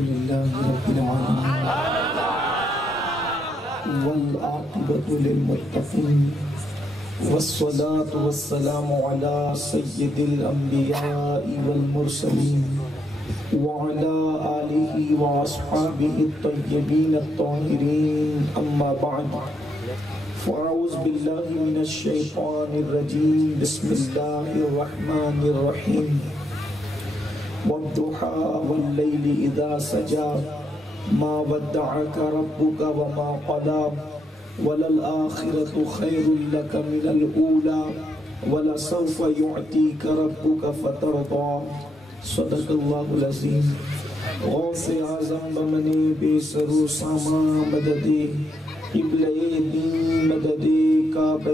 لله رب العالمين والعاقبة للمتقين والصلاة والسلام على سيد الأنبياء والمرسلين وعلى آله وأصحابه الطيبين الطاهرين أما بعد فأعوذ بالله من الشيطان الرجيم بسم الله الرحمن الرحيم والضحى والليل إذا سجى ما ودعك ربك وما قلى وللآخرة خير لك من الأولى ولسوف يعطيك ربك فترضى صدق الله العظيم غوث اعظم بمنی بے سرو ساما مددی قبلِ دین مددی کعبہ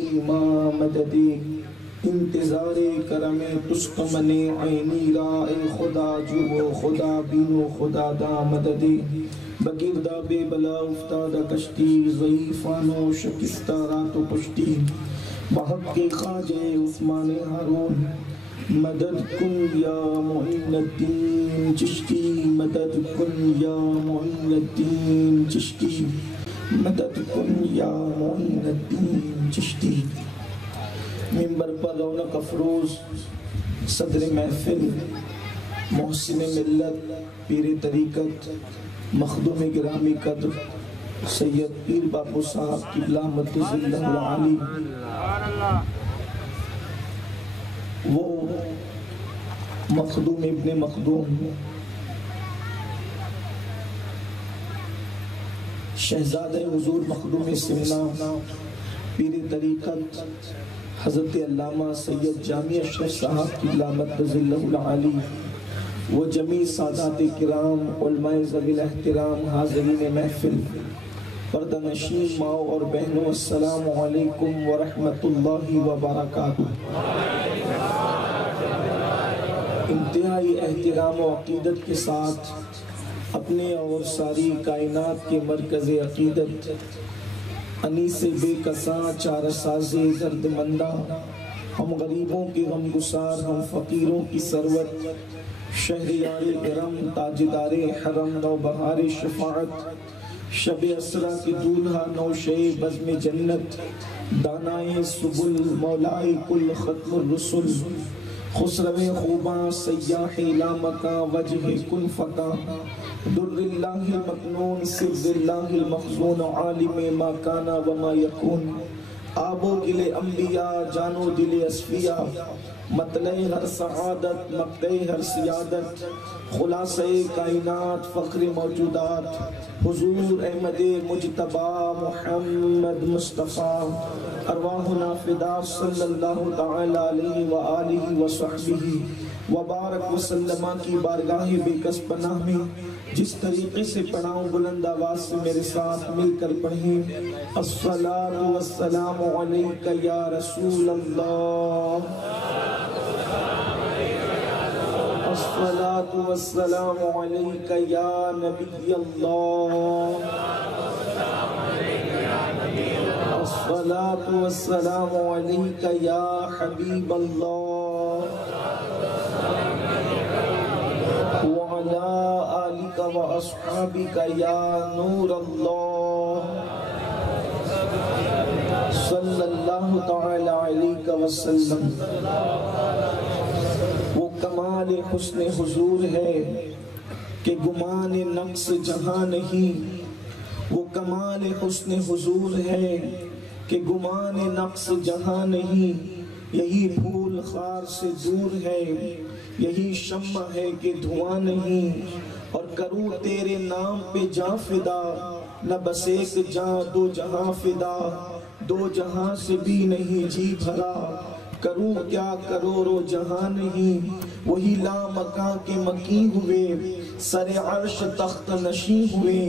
ایمان مددی انتظار کرم تسق من عینی رائے خدا جو خدا بینو خدا دا مددی بگردہ بے بلا افتادہ کشتی ضعیفانو شکستہ رات و پشتی بحق کے خواجہ عثمان ہارون مدد کن یا معین الدین چشتی مدد کن یا معین الدین چشتی مدد کن یا معین الدین چشتی ممبر پر رونق افروز صدر محفل محسن ملت پیر طریقت مخدوم گرامی قدر سید پیر باپو صاحب قبلہ مدد اللہ العالی وہ مخدوم ابن مخدوم شہزادہ حضور مخدوم سمنا پیر طریقت حضرت علامہ سید جامع اشرف صاحب قبلہ مدد اللہ العالی وہ جمیع سادات کرام علماء ذوی الاحترام حاضرین محفل پردہ نشین ماؤں اور بہنوں السلام علیکم ورحمت اللہ وبرکاتہ انتہائی احترام و عقیدت کے ساتھ اپنے اور ساری کائنات کے مرکز عقیدت انیس بے کساں چارہ ساز درد مندہ ہم غریبوں کے غم گسار ہم فقیروں کی ثروت شہریار ارم تاجدار حرم نو بہار شفاعت شب اسرا کی دولہا نوشے بزم جنت دانائے سبل مولائے کل ختم الرسل خسرو خوباں سیاح لامکا وجہ کن فکا در اللہ المکنون سر اللہ المخزون عالم ما کانا وما یکون آبو گل انبیاء جانو دل اسفیاء مطلع ہر سعادت مقدع ہر سیادت خلاصہ کائنات فخر موجودات حضور احمد مجتبہ محمد مصطفیٰ ارواحنا فدا صلی اللہ تعالی علیہ وآلہ وصحبہ وبارک وسلم کی بارگاہ بے کس پناہ میں جس طریقے سے پڑھاؤں بلند آواز سے میرے ساتھ مل کر پڑھیں الصلاۃ والسلام علیک یا رسول اللہ الصلاۃ والسلام علیک یا نبی اللہ الصلاۃ والسلام علیک یا حبیب اللہ وعلى آلك وأصحابك يا نور الله صلی اللہ تعالی علیہ وسلم وہ کمال حسن حضور ہے کہ گمان نقص جہاں نہیں وہ کمال حسن حضور ہے کہ گمان نقص جہاں نہیں یہی پھول خار سے دور ہے یہی شمع ہے کہ دھواں نہیں اور کروں تیرے نام پہ جاں فدا نہ بس ایک جاں دو جہاں فدا دو جہاں سے بھی نہیں جی بھرا کروں کیا کروڑوں جہاں نہیں وہی لا مکان کے مکی ہوئے سر عرش تخت نشیں ہوئے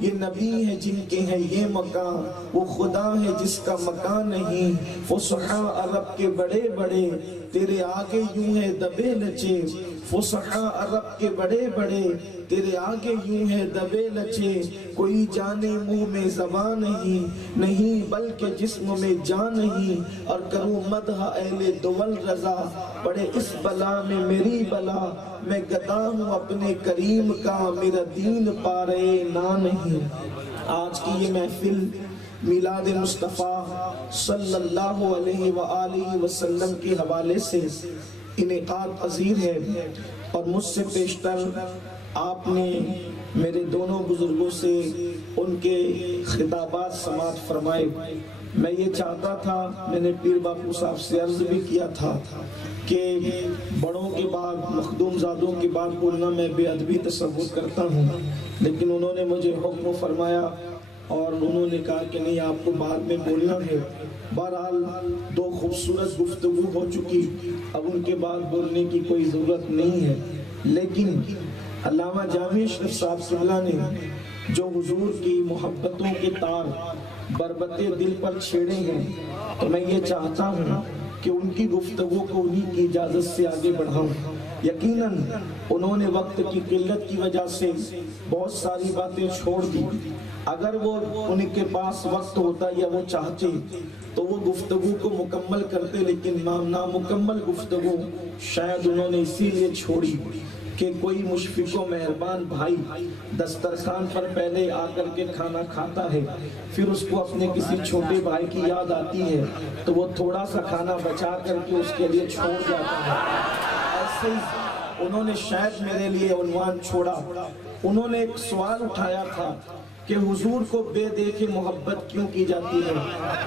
یہ نبی ہے جن کے ہیں یہ مکان وہ خدا ہے جس کا مکان نہیں فصحاء عرب کے بڑے بڑے تیرے آگے یوں ہے دبے لچے، فصحا عرب کے بڑے بڑے تیرے آگے یوں ہے دبے لچے، کوئی جانے منہ میں زبان نہیں بلکہ جسم میں جان نہیں، اور کروں مدح اہل دول رضا، پڑے اس بلا میں میری بلا، میں گدا ہوں اپنے کریم کا، میرا دین پارے نہ نہیں۔ آج کی یہ محفل میلاد مصطفیٰ صلی اللہ علیہ وآلہ وسلم کے حوالے سے انعقاد پذیر ہے، اور مجھ سے پیشتر آپ نے میرے دونوں بزرگوں سے ان کے خطابات سماعت فرمائے۔ میں یہ چاہتا تھا، میں نے پیر باپو صاحب سے عرض بھی کیا تھا کہ بڑوں کے بعد مخدوم زادوں کے بعد بولنا میں بے ادبی تصور کرتا ہوں، لیکن انہوں نے مجھے حکم فرمایا اور انہوں نے کہا کہ نہیں، آپ کو بعد میں بولنا ہے۔ بہرحال دو خوبصورت گفتگو ہو چکی، اب ان کے بعد بولنے کی کوئی ضرورت نہیں ہے، لیکن علامہ جامع اشرف صاحب قبلہ نے جو حضور کی محبتوں کے تار بربط دل پر چھیڑے ہیں، تو میں یہ چاہتا ہوں کہ ان کی گفتگو کو انہی کی اجازت سے آگے بڑھاؤں۔ یقیناً انہوں نے وقت کی قلت کی وجہ سے بہت ساری باتیں چھوڑ دی، اگر وہ ان کے پاس وقت ہوتا یا وہ چاہتے تو وہ گفتگو کو مکمل کرتے، لیکن نامکمل گفتگو شاید انہوں نے اسی لیے چھوڑی کہ کوئی مشفق و مہربان بھائی دسترخوان پر پہلے آ کر کے کھانا کھاتا ہے، پھر اس کو اپنے کسی چھوٹے بھائی کی یاد آتی ہے تو وہ تھوڑا سا کھانا بچا کر کے اس کے لیے چھوڑ جاتا ہے۔ ایسے ہی انہوں نے شاید میرے لیے عنوان چھوڑا، انہوں نے ایک سوال اٹھایا تھا کہ حضور کو بے دیکھے محبت کیوں کی جاتی ہے،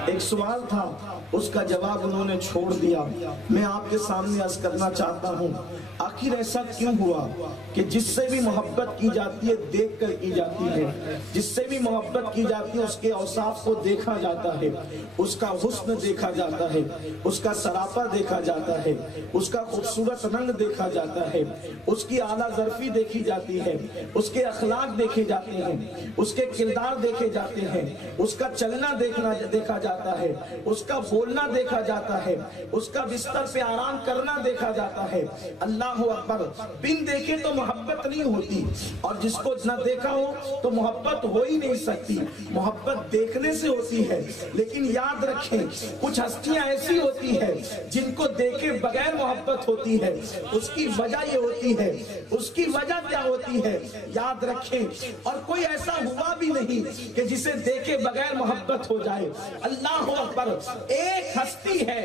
ایک سوال تھا، اس کا جواب انہوں نے چھوڑ دیا۔ میں آپ کے سامنے عرض کرنا چاہتا ہوں، آخر ایسا کیوں ہوا کہ جس سے بھی محبت کی جاتی ہے دیکھ کر کی جاتی ہے، جس سے بھی محبت کی جاتی ہے اس کے اوصاف کو دیکھا جاتا ہے، اس کا حسن دیکھا جاتا ہے، اس کا سراپا دیکھا جاتا ہے، اس کا خوبصورت رنگ دیکھا جاتا ہے، اس کی اعلیٰ ظرفی دیکھی جاتی ہے، اس کے اخلاق دیکھے جاتے ہیں، اس کے کردار دیکھے جاتے ہیں، اس کا چلنا دیکھا جاتا ہے، اس کا بولنا دیکھا جاتا ہے، اس کا بستر پہ آرام کرنا دیکھا جاتا ہے۔ اللہ اکبر، بن دیکھے تو محبت نہیں ہوتی، اور جس کو نہ دیکھا ہو تو محبت ہو ہی نہیں سکتی، محبت دیکھنے سے ہوتی ہے۔ لیکن یاد رکھیں، کچھ ہستیاں ایسی ہوتی ہیں جن کو دیکھے بغیر محبت ہوتی ہے، اس کی وجہ یہ ہوتی ہے، اس کی وجہ کیا ہوتی ہے یاد رکھیں، اور کوئی ایسا ہوا بھی نہیں کہ جسے دیکھے بغیر محبت ہو جائے۔ اللہ اکبر، ایک ہستی ہے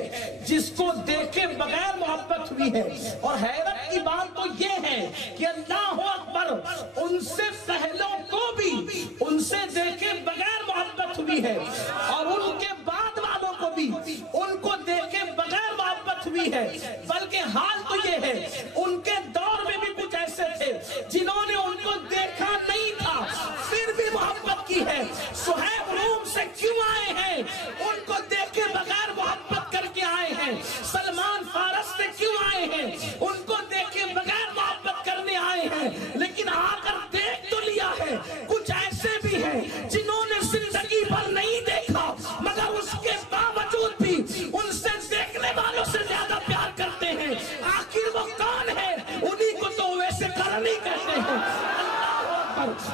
جس کو دیکھے بغیر محبت ہوئی ہے، اور حیرت کی بات تو یہ ہے کہ اللہ اکبر، ان سے پہلوں کو بھی ان سے دیکھے بغیر محبت ہوئی ہے، اور ان کے بعد والوں کو بھی ان کو دیکھے بغیر محبت ہوئی ہے۔ بلکہ حال تو یہ ہے، ان کے دور میں بھی کچھ ایسے تھے جنہوں نے ان کو دیکھا نہیں تھا پھر بھی محبت کی ہے۔ صہیب روم سے کیوں آئے ہیں؟ ان کو دیکھے بغیر محبت کر کے آئے ہیں۔ سلمان فارس سے کیوں آئے ہیں؟ ان کو دیکھے بغیر محبت کرنے آئے ہیں، لیکن آ کر دیکھ تو لیا ہے۔ کچھ ایسے بھی ہیں جنہوں نے زندگی بھر نہیں دیکھا، مگر اس کے باوجود بھی ان سے دیکھنے والوں سے زیادہ پیار کرتے ہیں۔ آخر وہ کون ہے؟ انہی کو تو ویسے کرنی کہتے ہیں۔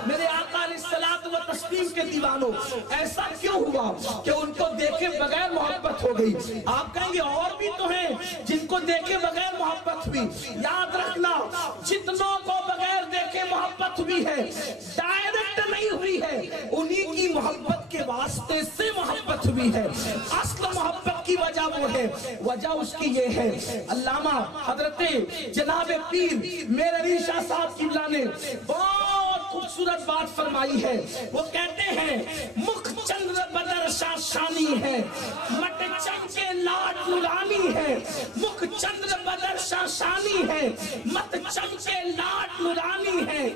میرے آقا علیہ الصلوۃ والتسلیم کے دیوانوں، ایسا کیوں ہوا کہ ان کو دیکھے بغیر محبت ہو گئی؟ آپ کہیں گے اور بھی تو ہیں جن کو دیکھے بغیر محبت ہوئی۔ یاد رکھنا، جتنوں کو بغیر دیکھے محبت ہوئی ہے، ڈائریکٹ نہیں ہوئی ہے، انہی کی محبت کے واسطے سے محبت ہوئی ہے۔ اصل محبت کی وجہ وہ ہے، وجہ اس کی یہ ہے۔ علامہ حضرت جناب پیر میرے علی شاہ صاحب قبلہ نے بہت خوبصورت بات فرمائی ہے۔ وہ کہتے ہیں، مکھ چندر بدر شاشانی ہے، مٹ چمکے لاٹ نورانی ہے۔ مکھ چندر بدر شاشانی ہے، مت چمکے لاٹ نورانی ہے۔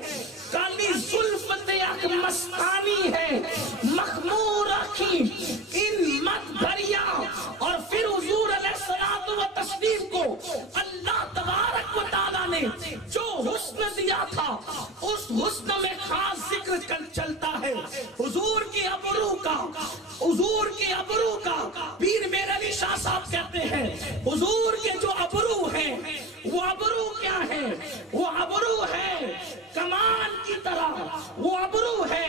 کالی زلف دیکھ مستانی ہے، مخمور آنکھیں ان مت بھریا۔ اور پھر حضور علیہ الصلوۃ والتسلیم کو اللہ تبارک و تعالیٰ نے جو حسن دیا تھا، اس حسن میں خاص ذکر چلتا ہے حضور کی ابرو کا، حضور کی ابرو کا۔ پیر میرے علی شاہ صاحب کہتے ہیں، حضور کے جو ابرو طرح وہ ابرو ہے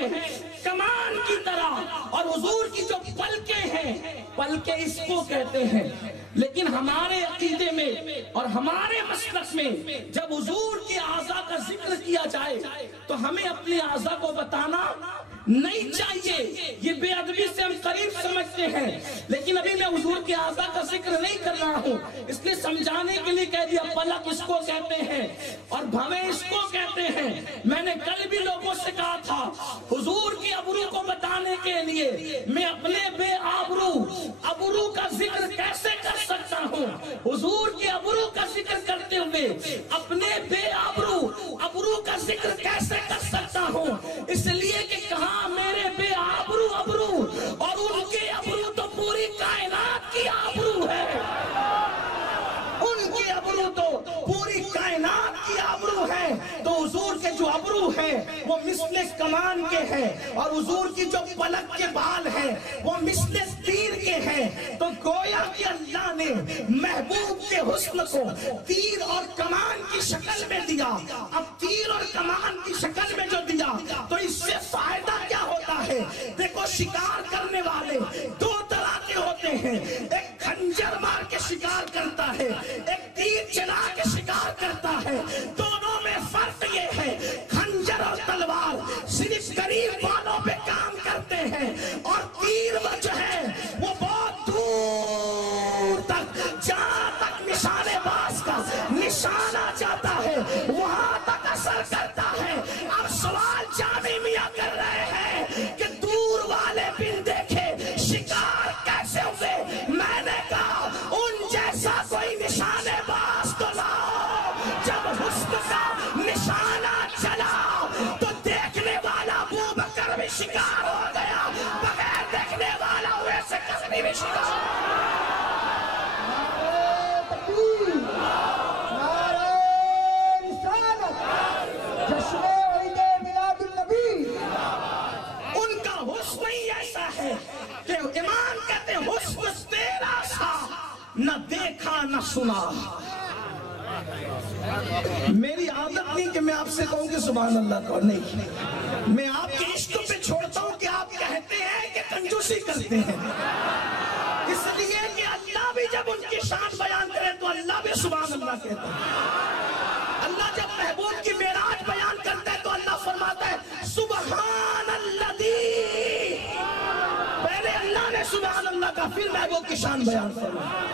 کمان کی طرح، اور حضور کی جو پلکیں ہیں، پلکیں اس کو کہتے ہیں۔ لیکن ہمارے عقیدے میں اور ہمارے مسلک میں جب حضور کے اعضاء کا ذکر کیا جائے تو ہمیں اپنے اعضاء کو بتانا نہیں چاہیے۔ یہ بے ادبی سے ہم قریب سمجھتے ہیں، لیکن ابھی میں حضور کے اعضاء کا ذکر نہیں کر رہا ہوں، اس لیے سمجھانے کے لیے کہہ دیا پلک اس کو کہتے ہیں اور بھویں اس کو کہتے ہیں۔ میں نے کل بھی لوگوں سے کہا تھا حضور کے ابرو کو بتانے کے لیے میں اپنے بے آبرو ابرو کا ذکر کیسے کر سکتا ہوں؟ حضور کے ابرو کا ذکر کرتے ہوئے اپنے بے آبرو ابرو کا ذکر کیسے کر سکتا ہوں؟ اس لیے کہ کہاں میرے بے آبرو ابرو اور ان کے ابرو تو پوری کائنات کی آبرو ہے، ان کے ابرو تو پوری کائنات کی آبرو ہے۔ تو حضور کے جو ابرو ہیں وہ مثل کمان کے ہیں، اور حضور کی جو پلک کے بال ہیں وہ مثل تیر کے ہیں۔ تو گویا کہ اللہ نے محبوب کے حسن کو تیر اور کمان کی شکل میں دیا۔ اب تیر اور کمان کی شکل میں جو دیا تو اس سے فائدہ کیا ہوتا ہے؟ دیکھو شکار کرنے والے دو طرح کے ہوتے ہیں، ایک خنجر مار کے شکار کرتا ہے، ایک تیر چلا کے شکار کرتا ہے۔ دونوں میں فرق یہ ہے خنجر اور تلوار صرف قریب والوں پہ کام کرتے ہیں، اور تیر وہ جو ہے وہ بہت دور تک، جہاں تک نشانے باز کا نشانہ جاتا ہے وہاں تک اثر کرتا ہے۔ اب سوال جامع میاں کر رہے ہیں کہ دور والے بن دیکھے شکار کیسے ہوئے؟ میں نے کہا ان جیسا کوئی نشانے باز تو لاؤ، جب حسن کا نشانہ چلا تو دیکھنے والا ابو بکر بھی شکار ہو گیا، بغیر دیکھنے والا ویسے کبھی بھی شکار ہو گیا۔ ان کا حسن ہی ایسا ہے کہ امام کہتے ہیں حسن تیرا سا نہ دیکھا نہ سنا۔ میری عادت نہیں کہ میں آپ سے کہوں کہ سبحان اللہ کو، نہیں، میں آپ کے عشق پہ چھوڑتا ہوں کہ آپ کہتے ہیں کہ کنجوسی کرتے ہیں، اس لیے کہ اللہ بھی جب ان کی شان بیان کرے تو اللہ بھی سبحان اللہ کہتا ہے۔ اللہ جب محبوب کی معراج بیان کرتا ہے تو اللہ فرماتا ہے سبحان الذی، پہلے اللہ نے سبحان اللہ کا پھر محبوب کی شان بیان فرمایا۔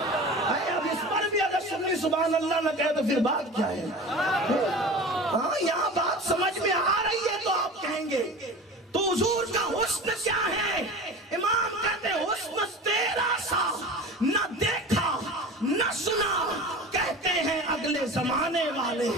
اب اس پر بھی اگر سنی سبحان اللہ نہ کہے تو پھر بات کیا ہے؟ ہاں یہاں بات سمجھ میں آ رہی ہے تو آپ کہیں گے تو حضور کا حسن کیا ہے؟ امام کہتے ہیں حسن تیرا سا نہ دیکھا نہ سنا۔ کہتے ہیں اگلے زمانے والے،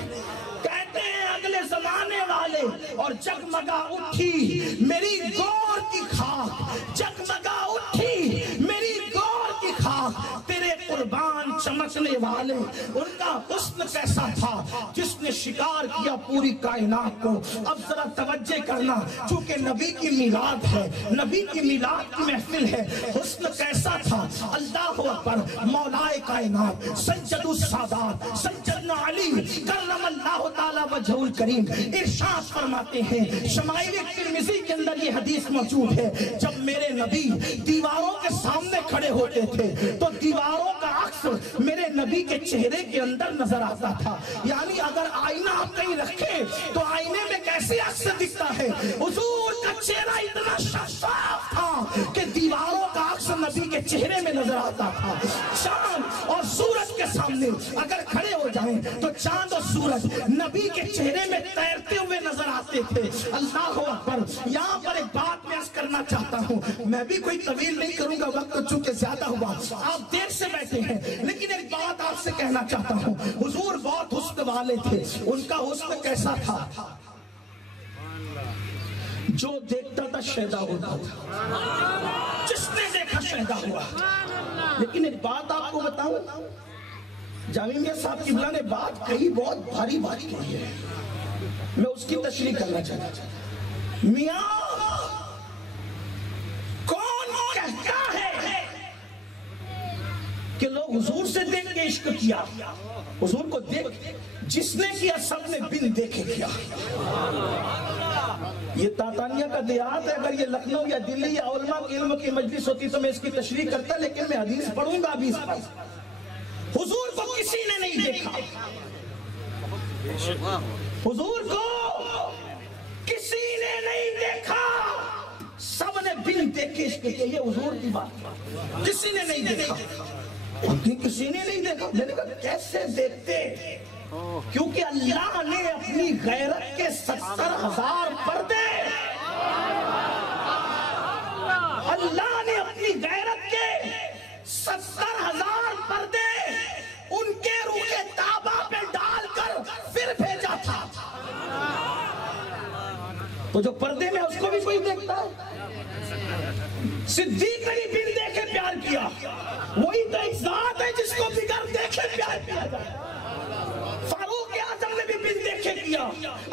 کہتے ہیں اگلے زمانے والے، اور جگمگا اٹھی میری گور کی خاک، جگمگا اٹھی میری گور کی خاک، تیرے قربان چمکنے والے۔ ان کا حسن کیسا تھا جس نے شکار کیا پوری کائنات کو۔ اب ذرا توجہ کرنا، چونکہ نبی کی میلاد ہے، نبی کی میلاد کی محفل ہے، حسن کیسا تھا؟ اللہ اکبر، مولائے کائنات سید السادات سیدنا علی کرم اللہ تعالی وجہ الکریم ارشاد فرماتے ہیں، شمائل ترمذی کے اندر یہ حدیث موجود ہے، جب میرے نبی دیواروں کے سامنے کھڑے ہوتے تھے تو دیواروں کا عکس میرے نبی کے چہرے کے اندر نظر آتا تھا۔ یعنی اگر آئینہ آپ کہیں رکھیں تو آئینے میں کیسے عکس دکھتا ہے؟ حضور کا چہرہ اتنا شفاف تھا کہ دیواروں کا عکس نبی کے چہرے میں نظر آتا تھا۔ چاند اور سورج کے سامنے اگر کھڑے ہو جائیں تو چاند اور سورج نبی کے چہرے میں تیرتے ہوئے نظر آتے تھے۔ اللہ اکبر، یہاں پر ایک بات میں عرض کرنا چاہتا ہوں، میں بھی کوئی طویل نہیں کروں گا، وقت چونکہ زیادہ ہوا، آپ دیر سے بیٹھے ہیں، لیکن ایک بات آپ سے کہنا چاہتا ہوں، حضور بہت حسن والے تھے۔ ان کا حسن کیسا تھا؟ جو دیکھتا تھا شیدا ہوتا تھا، جس نے دیکھا شیدا ہوا۔ لیکن ایک بات آپ کو بتاؤں، جامعہ صاحب قبلہ نے بات کہی، بہت بھاری بات کہی ہے، میں اس کی تشریح کرنا چاہتا ہوں۔ میاں کون کہتا ہے کہ لوگ حضور سے دیکھ کے عشق کیا؟ حضور کو دیکھ جس نے کیا سب نے بن دیکھے کیا۔ یہ تاتانیہ کا دیہات ہے، اگر یہ لکھنؤ یا دلی یا علماء کے علم کی مجلس ہوتی تو میں اس کی تشریح کرتا، لیکن میں حدیث پڑھوں گا ابھی اس پر۔ حضور کو کسی نے نہیں دیکھا، حضور کو کسی نے نہیں دیکھا، سب نے بن دیکھے اس کے، یہ حضور کی بات، کسی نے نہیں دیکھا، کسی نے نہیں دیکھا۔ میں نے کہا کیسے دیکھتے؟ کیونکہ اللہ نے اپنی غیرت کے 70,000 پردے، اللہ نے اپنی غیرت کے 70,000 پردے ان کے روح تابہ پہ ڈال کر پھر بھیجا تھا۔ تو جو پردے میں اس کو بھی کوئی دیکھتا ہے؟ صدیق نے بن دیکھے پیار کیا، وہی تو ایک ذات ہے جس کو بغیر دیکھے پیار کیا جائے۔ فاروق اعظم نے بھی بن دیکھے کیا،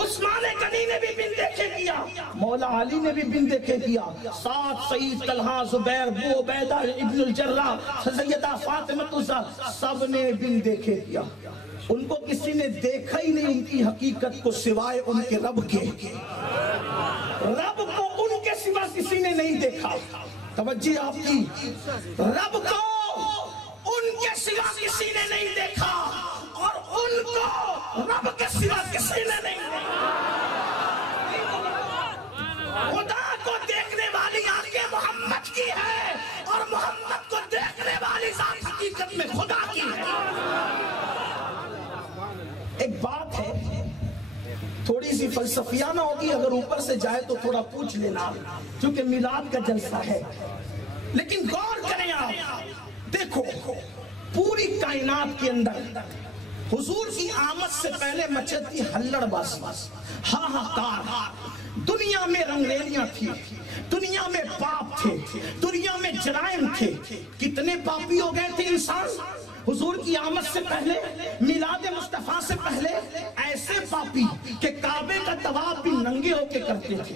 عثمان غنی نے بھی بن دیکھے کیا، مولا علی نے بھی بن دیکھے کیا، سعد، سعید، طلحہ، زبیر، ابو عبیدہ ابن الجراح، سیدہ فاطمہ الزہرا، سب نے بن دیکھے کیا۔ ان کو کسی نے دیکھا ہی نہیں ان کی حقیقت کو سوائے ان کے رب کے، رب کو ان کے سوا کسی نے نہیں دیکھا۔ توجہ آپ کی، رب کو ان کے سوا کسی نے نہیں دیکھا اور ان کو رب کے سوا کسی نے نہیں دیکھا۔ خدا کو دیکھنے والی آنکھیں محمد کی ہے اور محمد کو دیکھنے والی ذات حقیقت میں خدا کی ہے۔ ایک بات ہے تھوڑی سی فلسفیانہ ہوگی، اگر اوپر سے جائے تو تھوڑا پوچھ لینا، کیونکہ میلاد کا جلسہ ہے، لیکن غور کریں آپ، دیکھو پوری کائنات کے اندر حضور کی آمد سے پہلے مچتی ہلڑ باز، ہاہاکار، دنیا میں رنگریلیاں تھی، دنیا میں پاپ تھے، دنیا میں جرائم تھے۔ کتنے پاپی ہو گئے تھے انسان حضور کی آمد سے پہلے، میلاد مصطفیٰ سے پہلے، ایسے پاپی کہ کعبے کا طواف بھی ننگے ہو کے کرتے تھے۔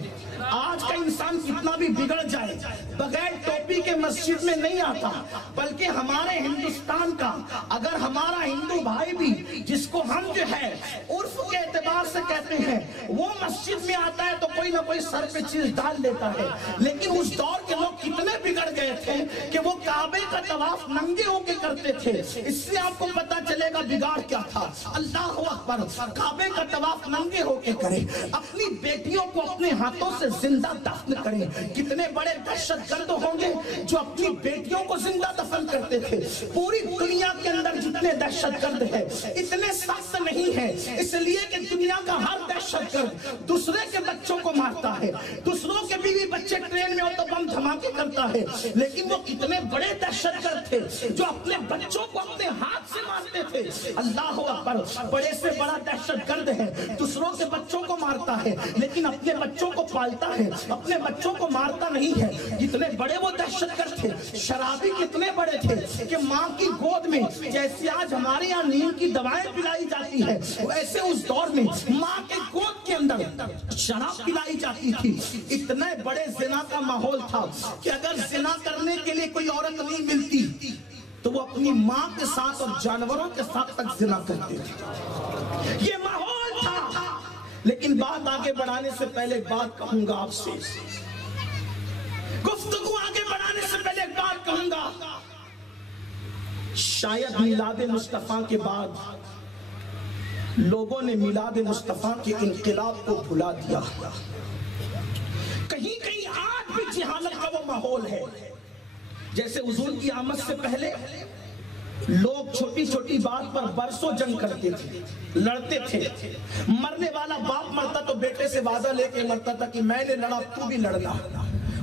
آج کا انسان کتنا بھی بگڑ جائے بغیر ٹوپی کے مسجد میں نہیں آتا، بلکہ ہمارے ہندوستان کا اگر ہمارا ہندو بھائی بھی جس کو ہم جو ہے عرف کے اعتبار سے کہتے ہیں وہ مسجد میں آتا ہے تو کوئی نہ کوئی سر پہ چیز ڈال دیتا ہے، لیکن اس دور کے لوگ کتنے بگڑ گئے تھے کہ وہ کعبے کا طواف ننگے ہو کے کرتے تھے۔ اس سے آپ کو پتا چلے گا بگاڑ کیا تھا۔ اللہ اکبر، کعبے کا طواف ننگے ہو کے کریں، اپنی بیٹیوں کو اپنے ہاتھوں سے زندہ دفن کریں۔ کتنے بڑے دہشت گرد ہوں گے جو اپنی بیٹیوں کو زندہ دفن کرتے تھے۔ پوری دنیا کے اندر جتنے دہشت گرد ہیں اتنے سخت نہیں ہیں، اس لیے کہ دنیا کا ہر دہشت گرد دوسرے کے بچوں کو مارتا ہے، دوسروں کے بیوی بچے ٹرین میں ہو تو بم دھماکے کرتا ہے، لیکن وہ کتنے بڑے دہشت گرد تھے جو اپنے بچوں کو اپنے ہاتھ سے مارتے تھے۔ اللہ اکبر، بڑے سے بڑا دہشت گرد ہے، دوسروں کے بچوں کو مارتا ہے لیکن اپنے بچوں کو پالتا ہے، اپنے بچوں کو مارتا نہیں ہے۔ جتنے بڑے وہ دہشت گرد تھے، شرابی کتنے بڑے تھے کہ ماں کی گود میں جیسے آج ہمارے یہاں نیند کی دوائیں پلائی جاتی ہے، ویسے اس دور میں ماں کے گود کے اندر شراب پلائی جاتی تھی۔ اتنے بڑے زنا کا ماحول تھا کہ اگر زنا کرنے کے لیے کوئی عورت نہیں ملتی تو وہ اپنی ماں کے ساتھ اور جانوروں کے ساتھ تک زنا کرتے تھے۔ یہ ماحول تھا۔ لیکن بات آگے بڑھانے سے پہلے ایک بات کہوں گا آپ سے، گفتگو آگے بڑھانے سے پہلے ایک بات کہوں گا، شاید میلاد مصطفیٰ کے بعد لوگوں نے میلاد مصطفیٰ کے انقلاب کو بھلا دیا۔ کہیں کہیں آج بھی جہالت کا وہ ماحول ہے۔ جیسے حضور کی آمد سے پہلے لوگ چھوٹی چھوٹی بات پر برسوں جنگ کرتے تھے، لڑتے تھے۔ مرنے والا باپ مرتا تو بیٹے سے وعدہ لے کے مرتا تھا کہ میں نے لڑا تو بھی لڑنا،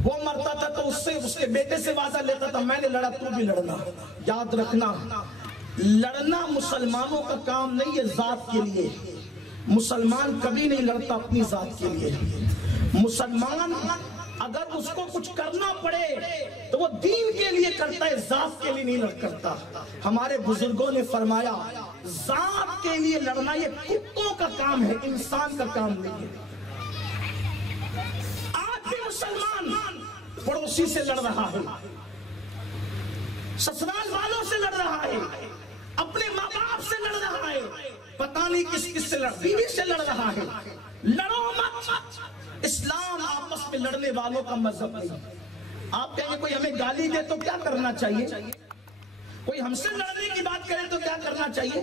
وہ مرتا تھا تو اس کے بیٹے سے وعدہ لیتا تھا میں نے لڑا تو بھی لڑنا۔ یاد رکھنا، لڑنا مسلمانوں کا کام نہیں ہے ذات کے لیے، مسلمان کبھی نہیں لڑتا اپنی ذات کے لیے۔ مسلمان اگر اس کو کچھ کرنا پڑے تو وہ دین کے لیے کرتا ہے، ذات کے لیے نہیں کرتا۔ ہمارے بزرگوں نے فرمایا ذات کے لیے لڑنا یہ کتوں کا کام ہے، انسان کا کام نہیں ہے۔ آج بھی مسلمان پڑوسی سے لڑ رہا ہے، سسرال والوں سے لڑ رہا ہے، اپنے ماں باپ سے لڑ رہا ہے، پتہ نہیں کس کس سے لڑ، بیوی سے لڑ رہا ہے۔ لڑو مت، اسلام آپس میں لڑنے والوں کا مذہب نہیں۔ آپ کہیں گے کوئی ہمیں گالی دے تو کیا کرنا چاہیے، کوئی ہم سے لڑنے کی بات کرے تو کیا کرنا چاہیے؟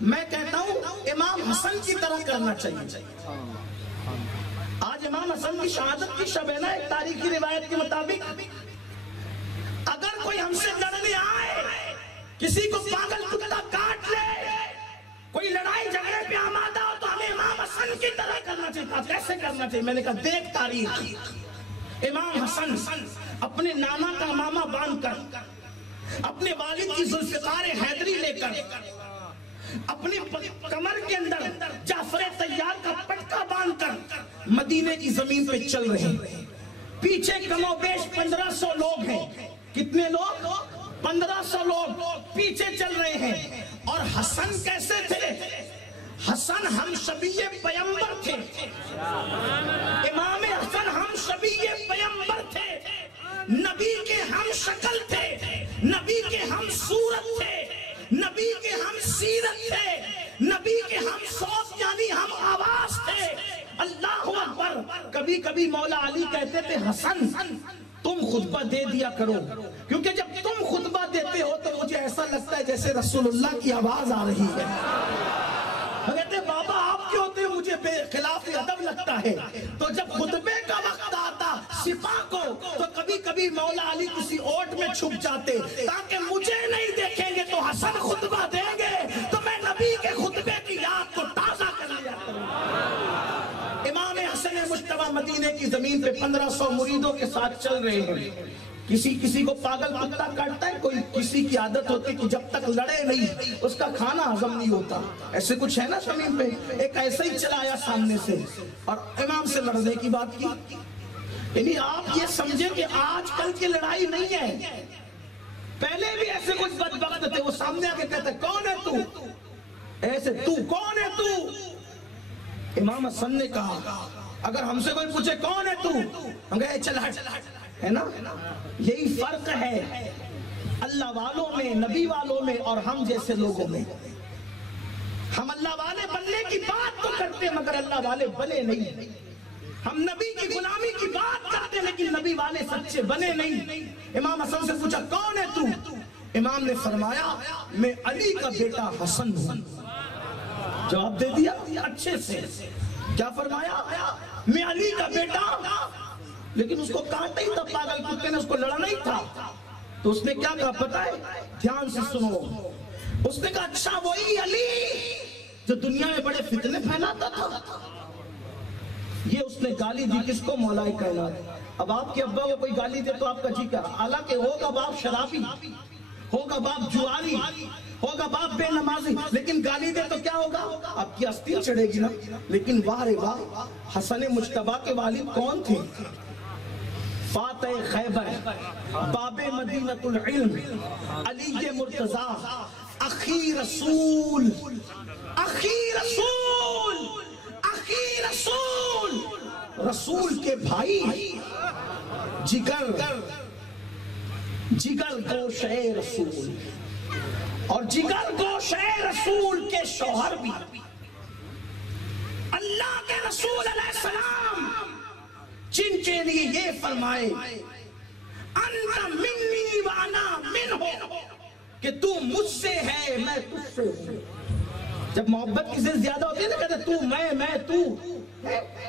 میں کہتا ہوں امام حسن کی طرح کرنا چاہیے۔ آج امام حسن کی شہادت کی شب ہے نا، ایک تاریخی روایت کے مطابق اگر کوئی ہم سے لڑنے آئے، کسی کو پاگل کتا کاٹ لے، کوئی لڑائی جھگڑے پہ آمادہ ہو تو ہمیں امام حسن کی طرح کرنا چاہیے۔ کہا کیسے کرنا چاہیے؟ میں نے کہا دیکھ تاریخ، امام حسن اپنے نانا کا ماما باندھ کر، اپنے والد کی ذوالفقار حیدری لے کر، اپنی کمر کے اندر جعفر طیار کا پٹکا باندھ کر مدینے کی زمین پہ چل رہے ہیں۔ پیچھے کم و بیش 1500 لوگ ہیں۔ کتنے لوگ؟ 1500 لوگ پیچھے چل رہے ہیں۔ اور حسن کیسے تھے؟ حسن ہم شبیہ پیغمبر تھے، امام حسن ہم شبیہ پیغمبر تھے، نبی کے ہم شکل تھے، نبی کے ہم صورت تھے، نبی کے ہم سیرت تھے، نبی کے ہم صوت یعنی ہم آواز تھے۔ اللہ اکبر۔ کبھی کبھی مولا علی کہتے تھے حسن تم خطبہ دے دیا کرو، کیونکہ جب تم خطبہ دیتے ہو تو مجھے ایسا لگتا ہے جیسے رسول اللہ کی آواز آ رہی ہے۔ کہتے بابا آپ کے ہوتے مجھے بے خلاف ادب لگتا ہے۔ تو جب خطبے کا وقت آتا سپاہ کو تو کبھی کبھی مولا علی کسی اوٹ میں چھپ جاتے تاکہ مجھے نہیں دیکھیں گے تو حسن خطبہ دیں گے تو میں نبی کے خطبے کی یاد کو تازہ کر لیا کروں۔ امام حسن مجتبی مدینے کی زمین پہ 1500 مریدوں کے ساتھ چل رہے ہیں۔ کسی کو پاگل کتا کاٹتا ہے، کوئی کسی کی عادت ہوتی کہ جب تک لڑے نہیں اس کا کھانا ہضم نہیں ہوتا، ایسے کچھ ہے نا زمین پہ۔ ایک ایسے ہی چلا آیا سامنے سے اور امام سے لڑنے کی بات کی۔ یعنی آپ یہ سمجھیں کہ آج کل کی لڑائی نہیں ہے، پہلے بھی ایسے کچھ بدبخت تھے، وہ سامنے آ کے کہتے کون ہے تو، ایسے تو کون ہے تو۔ امام حسن نے کہا اگر ہم سے کوئی پوچھے کون ہے تو، ہم کہے چل ہٹ، ہے نا۔ یہی فرق ہے اللہ والوں میں، نبی والوں میں اور ہم جیسے لوگوں میں۔ ہم اللہ والے بننے کی بات تو کرتے مگر اللہ والے بنے نہیں۔ ہم نبی کی غلامی کی بات کرتے لیکن نبی والے سچے بنے نہیں۔ امام حسن سے پوچھا کون ہے تو، امام نے فرمایا میں علی کا بیٹا حسن ہوں۔ جواب دے دیا اچھے سے۔ کیا فرمایا؟ میں علی کا بیٹا، لیکن اس کو کاٹا ہی تھا پاگل کتے نے، اس کو لڑنا ہی تھا۔ تو اس نے کیا کہا پتہ ہے؟ دھیان سے سنو۔ اس نے کہا اچھا وہی علی جو دنیا میں بڑے فتنے پھیلاتا تھا۔ یہ اس نے گالی دی کس کو؟ مولا کائنات۔ اب آپ کے ابا کو کوئی گالی دے تو آپ کا جی کیا؟ حالانکہ ہوگا باپ شرابی، ہوگا باپ جواری، ہوگا باپ بے نمازی، لیکن گالی دے تو کیا ہوگا؟ آپ کی آستین چڑھے گی نا۔ لیکن واہ رے واہ، حسن مجتبی کے والد کون تھے؟ فاتح خیبر، باب مدینۃ العلم، علی مرتضی، اخی رسول، اخی رسول، اخی رسول، رسول کے بھائی، جگر گوشہ رسول، اور جگر گوشہ رسول کے شوہر بھی اللہ کے رسول علیہ السلام، جن کے لیے یہ فرمائے انت منی وانا منہ، کہ تو مجھ سے ہے میں تجھ سے ہوں۔ جب محبت کسی سے زیادہ ہوتی ہے نا، کہتے تو میں تو،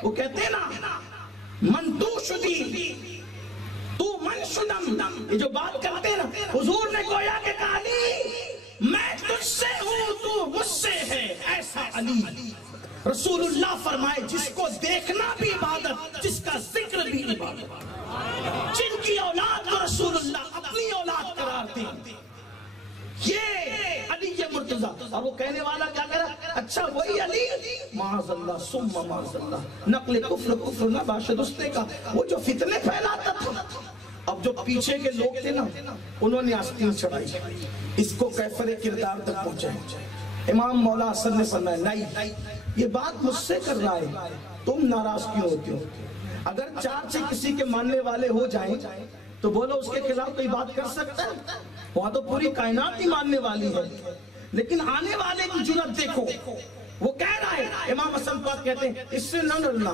وہ کہتے ہیں نا من تو شدی تو من شدم، یہ جو بات کرتے ہیں نا، حضور نے گویا کہ کہا علی میں تجھ سے ہوں تو مجھ سے ہے، ایسا علی۔ رسول اللہ فرمائے جس کو دیکھنا بھی عبادت، جس کا ذکر بھی عبادت، جن کی اولاد کو رسول اللہ اپنی اولاد قرار دیں، یہ علی مرتضی۔ اور وہ کہنے والا کیا کہہ رہا؟ اچھا وہی علی، معاذ اللہ ثم معاذ اللہ، نقل کفر نہ باشد، اس نے کہا وہ جو فتنے پھیلاتا تھا۔ اب جو پیچھے کے لوگ تھے نا، انہوں نے آستین چڑھائی، اس کو کیفر کردار تک پہنچائے۔ امام مولا حسن نے فرمایا نہیں، یہ بات مجھ سے کر رہا ہے، تم ناراض کیوں ہوتے ہو؟ اگر چار سے کسی کے ماننے والے ہو جائیں تو بولو اس کے خلاف کوئی بات کر سکتا ہے؟ وہاں تو پوری کائنات ہی ماننے والی ہے، لیکن آنے والے کی جرات دیکھو۔ وہ کہہ رہا ہے، امام حسن پاک کہتے ہیں اس سے نہ ڈرنا،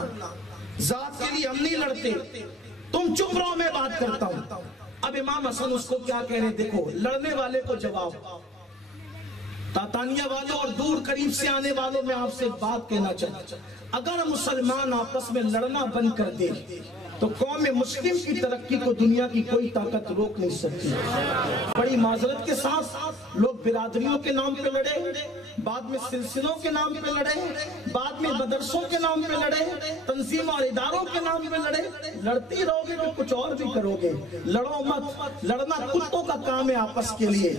ذات کے لیے ہم نہیں لڑتے، تم چپ رہو میں بات کرتا ہوں۔ اب امام حسن اس کو کیا کہہ رہے، دیکھو لڑنے والے کو جواب، تاتانیہ والوں اور دور قریب سے آنے والوں میں آپ سے بات کہنا چاہتا ہوں، اگر مسلمان آپس میں لڑنا بند کر دے تو قوم مسلم کی ترقی کو دنیا کی کوئی طاقت روک نہیں سکتی۔ بڑی معذرت کے ساتھ لوگ برادریوں کے نام پہ لڑے، بعد میں سلسلوں کے نام پہ لڑے، بعد میں مدرسوں کے نام پہ لڑے، تنظیم اور اداروں کے نام پہ لڑے۔ لڑتی رہو گے تو کچھ اور بھی کرو گے، لڑو مت۔ لڑنا کتوں کا کام ہے آپس کے لیے،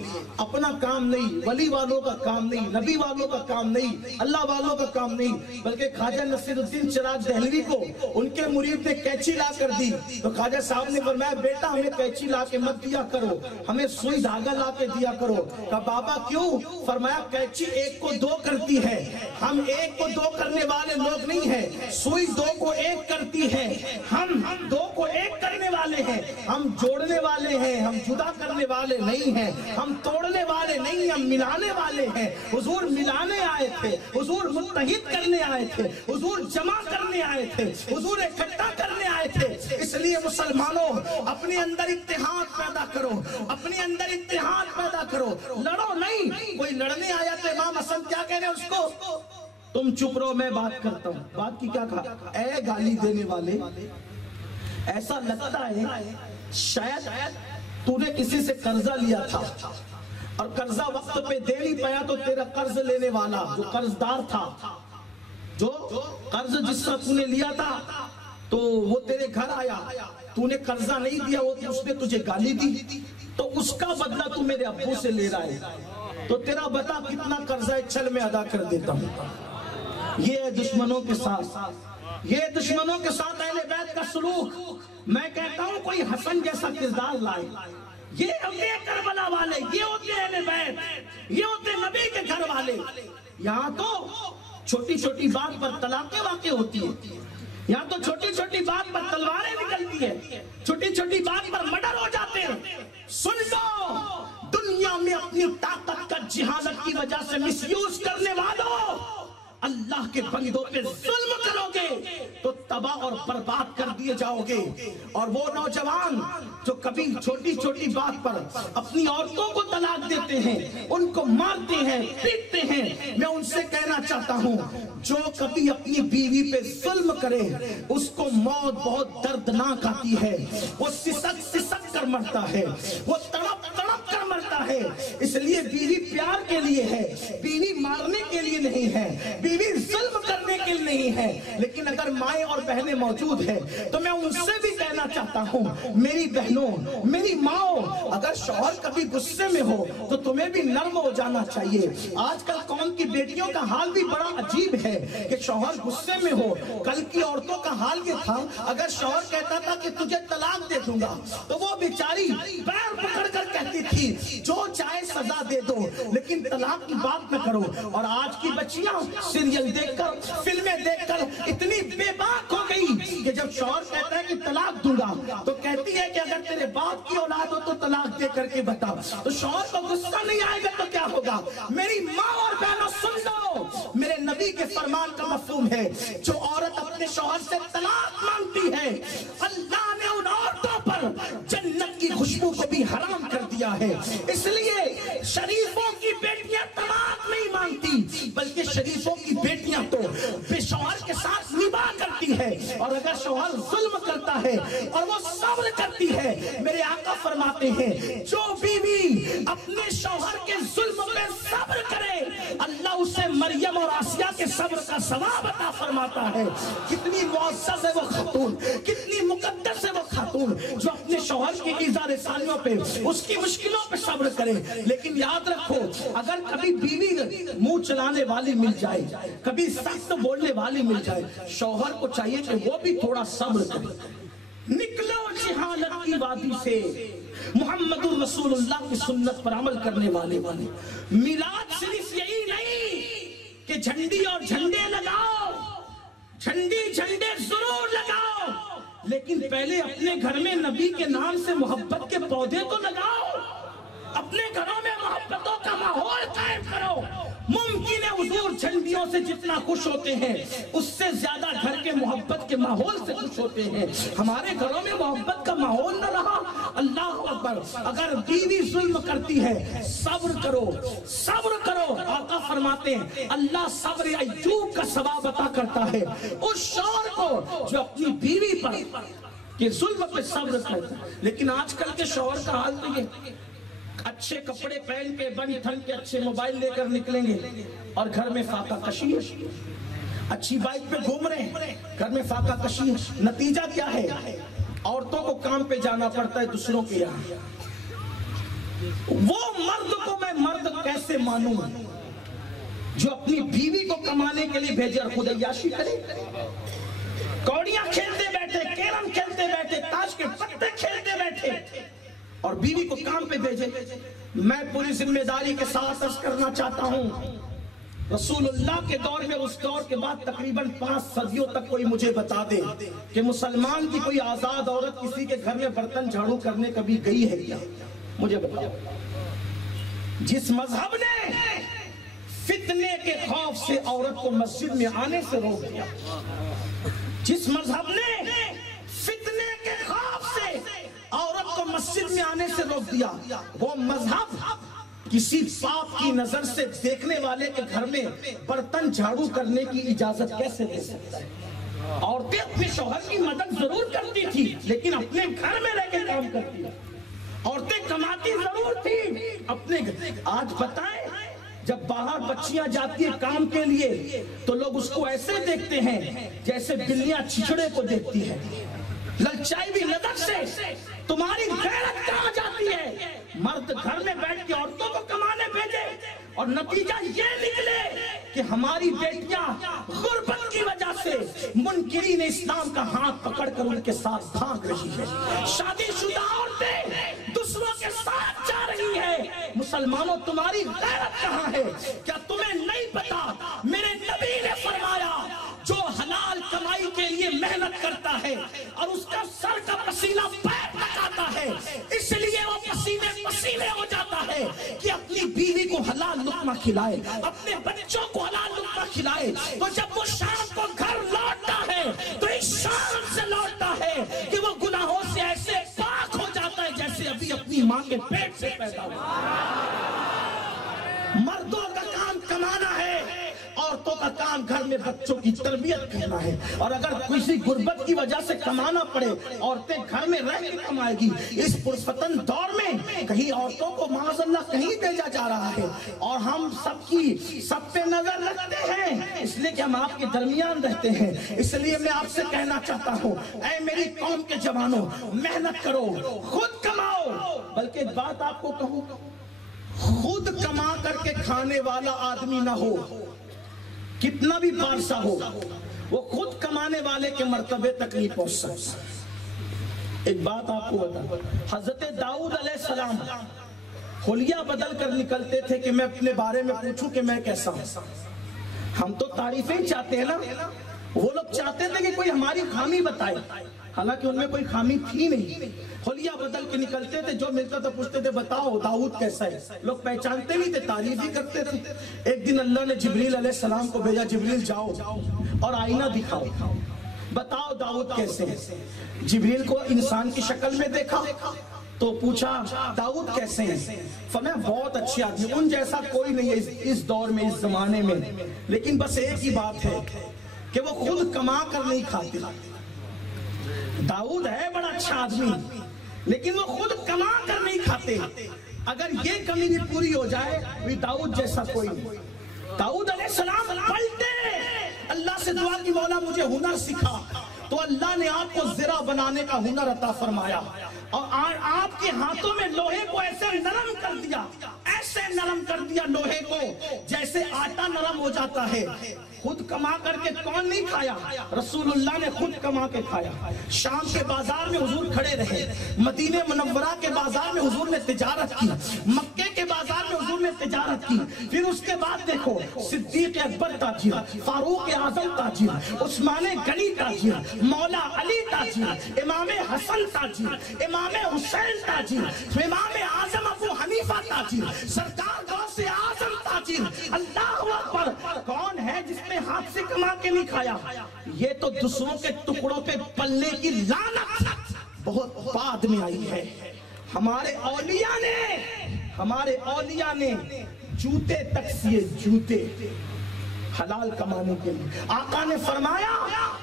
اپنا کام نہیں، ولی والوں کا کام نہیں، نبی والوں کا کام نہیں، اللہ والوں کا کام نہیں۔ بلکہ خواجہ نصیر الدین چراغ دہلوی کو ان کے مرید نے کینچی لا کر دی تو خواجہ صاحب نے فرمایا بیٹا ہمیں کینچی لا کے مت دیا کرو، ہمیں سوئی دھاگا لا کے دیا کرو۔ کہا بابا کیوں؟ فرمایا کینچی ایک کو دو کرتی ہے، ہم ایک کو دو کرنے والے لوگ نہیں ہیں، سوئی دو کو ایک کرتی ہے، ہم دو کو ایک کرنے والے ہیں، ہم جوڑنے والے ہیں، ہم جدا کرنے والے نہیں ہیں، ہم توڑنے والے نہیں، ہم ملانے والے ہیں۔ حضور ملانے آئے تھے، حضور متحد کرنے آئے تھے، حضور جمع کرنے آئے تھے، حضور اکٹھا کرنے آئے تھے۔ اس لیے مسلمانوں اپنے اندر اتحاد پیدا کرو، اپنے اندر اتحاد پیدا کرو، لڑو نہیں۔ کوئی لڑنے آیا تو امام حسن کیا کہہ رہے ہیں اس کو، تم چپ رہو میں بات کرتا ہوں۔ بات کی کیا کہا، اے گالی دینے والے، ایسا لگتا ہے شاید تو نے کسی سے قرضہ لیا تھا اور قرضہ وقت پہ دے نہیں پایا تو تیرا قرض لینے والا جو قرضدار تھا، جو قرض جس کا تو نے لیا تھا تو وہ تیرے گھر آیا، تو نے قرضہ نہیں دیا، اس نے تجھے گالی دی، تو اس کا بدلہ تو میرے ابو سے لے رہا ہے، تو تیرا بتا کتنا قرضہ چل میں ادا کر دیتا ہوں۔ یہ دشمنوں کے ساتھ، یہ دشمنوں کے ساتھ اہل بیت کا سلوک۔ میں کہتا ہوں کوئی حسن جیسا کردار لائے، یہ ہوتے کربلا والے، یہ ہوتے اہل بیت، یہ ہوتے نبی کے گھر والے۔ یہاں تو چھوٹی چھوٹی بات پر طلاقیں واقع ہوتی ہیں، یہاں تو چھوٹی چھوٹی بات پر تلواریں نکلتی ہیں، چھوٹی چھوٹی بات پر مرڈر ہو جاتے ہیں۔ سن لو، دنیا میں اپنی طاقت کا جہالت کی وجہ سے مس یوز کرنے والوں، اللہ کے بندوں پہ ظلم کرو گے تو تباہ اور برباد کر دیے جاؤ گے۔ اور وہ نوجوان جو کبھی چھوٹی چھوٹی بات پر اپنی عورتوں کو طلاق دیتے ہیں، ان کو مارتے ہیں، پیٹتے ہیں، میں ان سے کہنا چاہتا ہوں جو کبھی اپنی بیوی پہ ظلم کرے اس کو موت بہت دردناک آتی ہے، وہ سسک سسک کر مرتا ہے، وہ تڑپ تڑپ کر مرتا ہے۔ اس لیے بیوی پیار کے لیے ہے، بیوی مارنے کے لیے نہیں ہے، بیوی ظلم کرنے کے لیے نہیں ہے۔ لیکن اگر مائیں اور بہنیں موجود ہیں تو میں ان سے بھی کہنا چاہتا ہوں میری بہنوں، میری ماں، اگر شوہر کبھی غصے میں ہو تو تمہیں بھی نرم ہو جانا چاہیے۔ آج کل قوم کی بیٹیوں کا حال بھی بڑا عجیب ہے کہ شوہر غصے میں ہو۔ کل کی عورتوں کا حال یہ تھا، اگر شوہر کہتا تھا کہ تجھے طلاق دے دوں گا تو وہ بیچاری پیر پکڑ کر کہتی تھی جو چاہے سزا دے دو لیکن طلاق کی بات نہ کرو۔ اور آج کی بچیاں سیریل دیکھ کر، فلمیں دیکھ کر اتنی بے باک ہو گئی کہ جب شوہر کہتا ہے کہ طلاق دوں گا تو کہتی ہے کہ اگر تیرے باپ کی اولاد ہو تو طلاق دے کر کے بتا۔ تو شوہر کو غصہ نہیں آئے گا تو کیا ہوگا؟ میری ماں اور بہنوں سن لو، میرے نبی کے فرمان کا مفہوم ہے جو عورت اپنے شوہر سے طلاق مانگتی ہے اللہ نے ان عورتوں پر جنت کی خوشبو کو بھی حرام کر دیا ہے۔ اس لیے شریفوں کی بیٹیاں طلاق نہیں مانگتی بلکہ شریفوں کی بیٹیاں تو بے شوہر کے ساتھ نباہ کرتی ہے، اور اگر شوہر ظلم کرتا ہے اور وہ صبر کرتی ہے، میرے آقا فرماتے ہیں جو بیوی اپنے شوہر کے ظلم پہ صبر کرے اللہ اسے مریم اور آسیہ کے صبر کا ثواب عطا فرماتا ہے۔ کتنی معزز ہے وہ خاتون، کتنی مقدس ہے وہ خاتون جو اپنے شوہر کی ایذا رسانیوں پہ، اس کی مشکلوں پہ صبر کرے۔ لیکن یاد رکھو اگر کبھی بیوی منہ چلانے والی مل جائے، کبھی سخت بولنے والی مل جائے، شوہر کو چاہیے کہ وہ بھی تھوڑا صبر کرے۔ نکلو جہالت کی وادی سے، محمد رسول اللہ کی سنت پر عمل کرنے والے۔ میلاد صرف یہی نہیں کہ جھنڈی اور جھنڈے لگاؤ، جھنڈے ضرور لگاؤ، لیکن پہلے اپنے گھر میں نبی کے نام سے محبت کے پودے تو لگاؤ، اپنے گھروں میں محبتوں کا ماحول قائم کرو، ممکن ہے حضور جھنڈیوں سے جتنا خوش ہوتے ہیں اس سے زیادہ گھر کے محبت کے ماحول سے خوش ہوتے ہیں. ہمارے گھروں میں محبت کا ماحول نہ رہا. اللہ اکبر. اگر بیوی ظلم کرتی ہے صبر کرو, صبر کرو. آقا فرماتے ہیں اللہ صبر ایوب کا ثواب عطا کرتا ہے اس شوہر کو جو اپنی بیوی پر کہ ظلم پہ صبر کرتا ہے. لیکن آج کل کے شوہر کا حال تو یہ, اچھے کپڑے پہن کے بن تھن کے اچھے موبائل لے کر نکلیں گے اور گھر میں فاقہ کشی ہے. اچھی بائک پہ گھوم رہے ہیں, گھر میں فاقہ کشی ہے. نتیجہ کیا ہے؟ عورتوں کو کام پہ جانا پڑتا ہے دوسروں کے یہاں. وہ مرد کو میں مرد کیسے مانوں جو اپنی بیوی کو کمانے کے لیے بھیجے اور خود عیاشی کرے؟ کوڑیاں کھیلتے بیٹھے, کیرم کھیلتے بیٹھے, تاش کے پتے کھیلتے بیٹھے اور بیوی کو کام پہ بھیجے. میں پوری ذمہ داری کے ساتھ عرض کرنا چاہتا ہوں, رسول اللہ کے دور میں اس دور کے بعد تقریباً 5 صدیوں تک کوئی مجھے بتا دے کہ مسلمان کی کوئی آزاد عورت کسی کے گھر میں برتن جھاڑو کرنے کبھی گئی ہے کیا؟ مجھے بتاؤ. جس مذہب نے فتنے کے خوف سے عورت کو مسجد میں آنے سے روک دیا, جس مذہب نے فتنے کے خوف سے عورت کو مسجد میں آنے سے روک دیا, وہ مذہب کسی باپ کی نظر سے دیکھنے والے کے گھر میں برتن جھاڑو کرنے کی اجازت کیسے دے سکتا ہے؟ عورتیں اپنے شوہر کی مدد ضرور کرتی تھی لیکن اپنے گھر میں رہ کے کام کرتی. عورتیں کماتی ضرور تھی اپنے گھر. آج بتائیں جب باہر بچیاں جاتی ہیں کام کے لیے تو لوگ اس کو ایسے دیکھتے ہیں جیسے بلیاں چھچڑے کو دیکھتی ہیں. للچائی بھی نظر سے تمہاری غیرت کہاں جاتی ہے؟ مرد گھر میں بیٹھ کے عورتوں کو کمانے بھیجے اور نتیجہ یہ نکلے کہ ہماری بیٹیاں غربت کی وجہ سے منکرین اسلام کا ہاتھ پکڑ کر ان کے ساتھ بھاگ رہی ہے. شادی شدہ عورتیں دوسروں کے ساتھ جا رہی ہے. مسلمانوں تمہاری غیرت کہاں ہے؟ کیا تمہیں نہیں پتا میرے نبی نے فرمایا جو حلال کمائی کے لیے محنت کرتا ہے اور اس کا سر کا پسینہ پیر تک آتا ہے اس لیے وہ پسینے پسینے ہو جاتا ہے کہ اپنی بیوی کو حلال لقمہ کھلائے, اپنے بچوں کو حلال لقمہ کھلائے. تو جب وہ شام کو گھر لوٹتا ہے تو اس شام سے لوٹتا ہے کہ وہ گناہوں سے ایسے پاک ہو جاتا ہے جیسے ابھی اپنی ماں کے پیٹ سے پیدا ہوا. مردوں کا کام کمانا ہے, عورتوں کا کام گھر میں بچوں کی تربیت کرنا ہے. اور اگر کسی غربت کی وجہ سے کمانا پڑے عورتیں گھر میں رہ کے کمائے گی. اس پرفتن دور میں کہیں عورتوں کو معاذ اللہ کہیں بھیجا جا رہا ہے اور ہم سب پہ نظر رکھتے ہیں اس لیے کہ ہم آپ کے درمیان رہتے ہیں. اس لیے میں آپ سے کہنا چاہتا ہوں اے میری قوم کے جوانوں, محنت کرو, خود کماؤ. بلکہ ایک بات آپ کو کہوں, خود کما کر کے کھانے والا آدمی نہ ہو, کتنا بھی پارسا ہو, وہ خود کمانے والے کے مرتبے تک نہیں پہنچ سکتا. ایک بات آپ کو بتا, حضرت داؤد علیہ السلام حلیہ بدل کر نکلتے تھے کہ میں اپنے بارے میں پوچھوں کہ میں کیسا ہوں. ہم تو تعریفیں چاہتے ہیں نا, وہ لوگ چاہتے تھے کہ کوئی ہماری خامی بتائے, حالانکہ ان میں کوئی خامی تھی نہیں. حلیہ بدل کے نکلتے تھے, جو ملتا تھا پوچھتے تھے بتاؤ داؤد کیسا ہے. لوگ پہچانتے نہیں تھے, تعریف ہی کرتے تھے. ایک دن اللہ نے جبریل علیہ السلام کو بھیجا, جبریل جاؤ اور آئینہ دکھاؤ, بتاؤ داؤد کیسے ہیں. جبریل کو انسان کی شکل میں دیکھا تو پوچھا داؤد کیسے ہیں. فرمایا بہت اچھی آدمی, ان جیسا کوئی نہیں ہے اس دور میں, اس زمانے میں, لیکن بس ایک ہی بات ہے کہ وہ خود کما کر نہیں کھاتے. داؤد ہے بڑا اچھا آدمی لیکن وہ خود کما کر نہیں کھاتے. اگر یہ کمی بھی پوری ہو جائے بھی داؤد جیسا کوئی نہیں. داؤد علیہ السلام پلٹے, اللہ سے دعا کی مولا مجھے ہنر سکھا, تو اللہ نے آپ کو زرہ بنانے کا ہنر عطا فرمایا اور آپ کے ہاتھوں میں لوہے کو ایسے نرم کر دیا, ایسے نرم کر دیا لوہے کو جیسے آٹا نرم ہو جاتا ہے. خود کما کر کے کون نہیں کھایا؟ رسول اللہ نے خود کما کے کھایا. شام کے بازار میں حضور کھڑے رہے, مدینہ منورہ کے بازار میں حضور نے تجارت کی, مکے کے بازار میں حضور نے تجارت کی. پھر اس کے بعد دیکھو صدیق اکبر تاجر, فاروق اعظم تاجر, عثمان غنی تاجر, مولا علی تاجر, امام حسن تاجر, امام حسین تاجر, امام اعظم ابو حنیفہ تاجر, سرکار سے اعظم تاجر، اللہ اکبر، کون ہے جس نے ہاتھ سے کما کے نہیں کھایا؟ یہ تو دوسروں کے ٹکڑوں پہ پلنے کی لعنت بہت بعد میں آئی ہے۔ ہمارے اولیاء نے جوتے تک سیے، جوتے حلال کمانے کے لیے۔ آقا نے فرمایا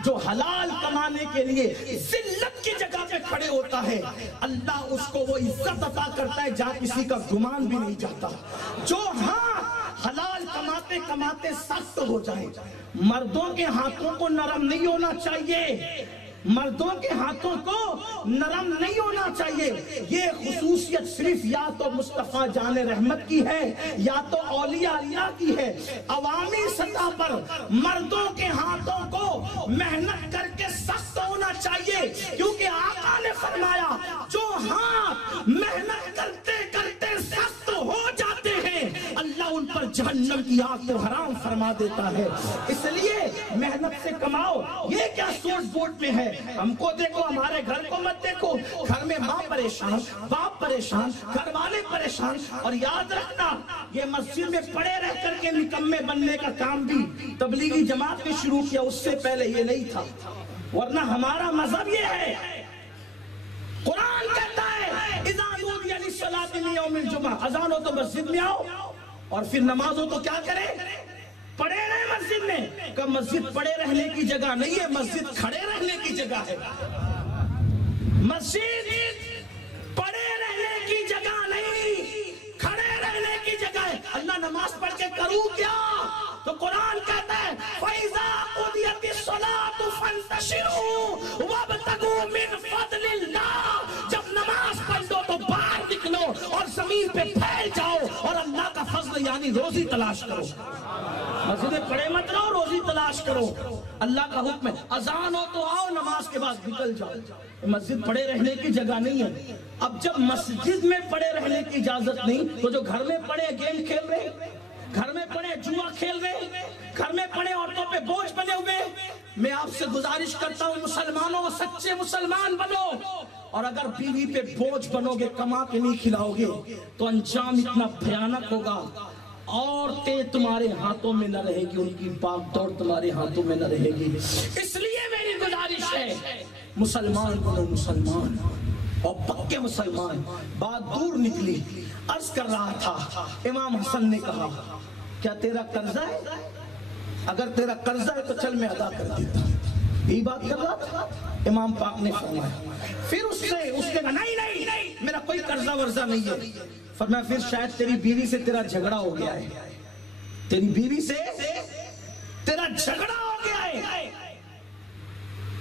جو حلال کمانے کے لیے ذلت کی جگہ پہ کھڑے ہوتا ہے، اللہ اس کو وہ عزت عطا کرتا ہے جہاں کسی کا گمان بھی نہیں جاتا۔ جو حلال کماتے کماتے سخت ہو جائے، مردوں کے ہاتھوں کو نرم نہیں ہونا چاہیے، مردوں کے ہاتھوں کو نرم نہیں ہونا چاہیے۔ یہ خصوصیت صرف یا تو مصطفیٰ جان رحمت کی ہے یا تو اولیاء اللہ کی ہے۔ عوامی سطح پر مردوں کے ہاتھوں کو محنت کر کے سخت ہونا چاہیے، کیونکہ آقا نے فرمایا جو ہاتھ محنت کرتے کرتے سخت ہو جاتے ہیں، اللہ ان پر جہنم کی آگ کو حرام فرما دیتا ہے۔ اس لیے محنت سے کماؤ۔ یہ کیا سوٹ بوٹ میں ہے؟ ہم کو دیکھو، ہمارے گھر کو مت دیکھو۔ گھر میں ماں پریشان، باپ پریشان، گھر والے پریشان۔ اور یاد رکھنا، یہ مسجد میں پڑے رہ کر کے نکمے بننے کا کام بھی تبلیغی جماعت نے شروع کیا، اس سے پہلے یہ نہیں تھا۔ ورنہ ہمارا مذہب یہ ہے، قرآن کہتا ہے اذا نودی للصلاۃ من یوم الجمعہ، اذان ہو تو مسجد میں آؤ، اور پھر نماز ہو تو کیا کرے؟ پڑے رہے مسجد میں۔ کہ مسجد پڑے رہنے کی جگہ نہیں ہے، مسجد کھڑے رہنے کی جگہ ہے۔ مسجد پڑے رہنے کی جگہ نہیں، کھڑے رہنے کی جگہ ہے۔ اللہ نماز پڑھ کے کروں کیا؟ تو قرآن کہتا ہے فَإِذَا قُضِيَتِ الصَّلَاةُ فَانتَشِرُوا وَابْتَغُوا مِنْ فَضْلِ اللَّهِ۔ جب نماز پڑھ دو تو باہر نکلو اور زمین پہ پھیل جاؤ اور اللہ کا فضل یعنی روزی تلاش کرو۔ مسجد پڑے مت رہو، روزی تلاش کرو۔ اللہ کا حکم ہے اذان ہو تو آؤ، نماز کے بعد نکل جاؤ۔ مسجد پڑے رہنے کی جگہ نہیں ہے۔ اب جب مسجد میں پڑے رہنے کی اجازت نہیں، تو جو گھر میں پڑے گیم کھیل رہے، گھر میں پڑے جوا کھیل رہے، گھر میں پڑے عورتوں پہ بوجھ بنے ہوئے، میں آپ سے گزارش کرتا ہوں مسلمانوں، سچے مسلمان بنو۔ اور اگر بیوی پہ بوجھ بنو گے، کما کے نہیں کھلاؤ گے، تو انجام اتنا بھیانک ہوگا۔ عورتیں تمہارے ہاتھوں میں نہ رہے گی، ان کی باغ دوڑ تمہارے ہاتھوں میں نہ رہے گی۔ اس لیے میری گزارش ہے مسلمان بنو، مسلمان اور پکے مسلمان۔ بات دور نکلی، عرض کر رہا تھا، امام حسن نے کہا کیا تیرا قرضہ ہے؟ اگر تیرا قرضہ ہے تو چل میں ادا کر دیتا ہوں۔ یہی بات کر رہا تھا، امام پاک نے فرمایا۔ پھر اس نے کہا نہیں میرا کوئی قرضہ ورزہ نہیں ہے۔ فرمایا پھر شاید تیری بیوی سے تیرا جھگڑا ہو گیا ہے، تیری بیوی سے تیرا جھگڑا ہو گیا ہے،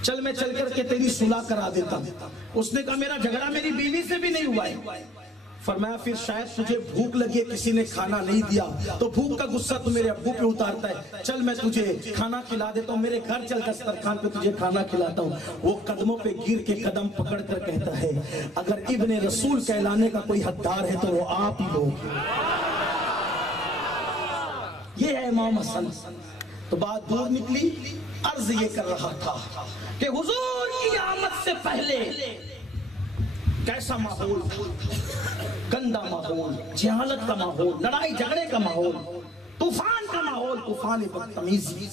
چل میں چل کر کے تیری صلح کرا دیتا ہوں۔ اس نے کہا میرا جھگڑا میری بیوی سے بھی نہیں ہوا ہے۔ فرمایا پھر شاید تجھے بھوک لگی ہے، کسی نے کھانا نہیں دیا، تو بھوک کا غصہ تو میرے ابو پہ اتارتا ہے، چل میں تجھے کھانا کھلا دیتا ہوں، میرے گھر چل دسترخوان پہ تجھے کھانا کھلاتا ہوں۔ وہ قدموں پہ گر کے قدم پکڑ کر کہتا ہے اگر ابن رسول کہلانے کا کوئی حقدار ہے تو وہ آپ ہی لوگ۔ یہ ہے امام حسن۔ تو بات دور نکلی، عرض یہ کر رہا تھا کہ حضور کی آمد سے پہلے کیسا ماحول، گندا ماحول، جہالت کا ماحول، لڑائی جھگڑے کا ماحول، طوفان کا ماحول، طوفان بدتمیزی۔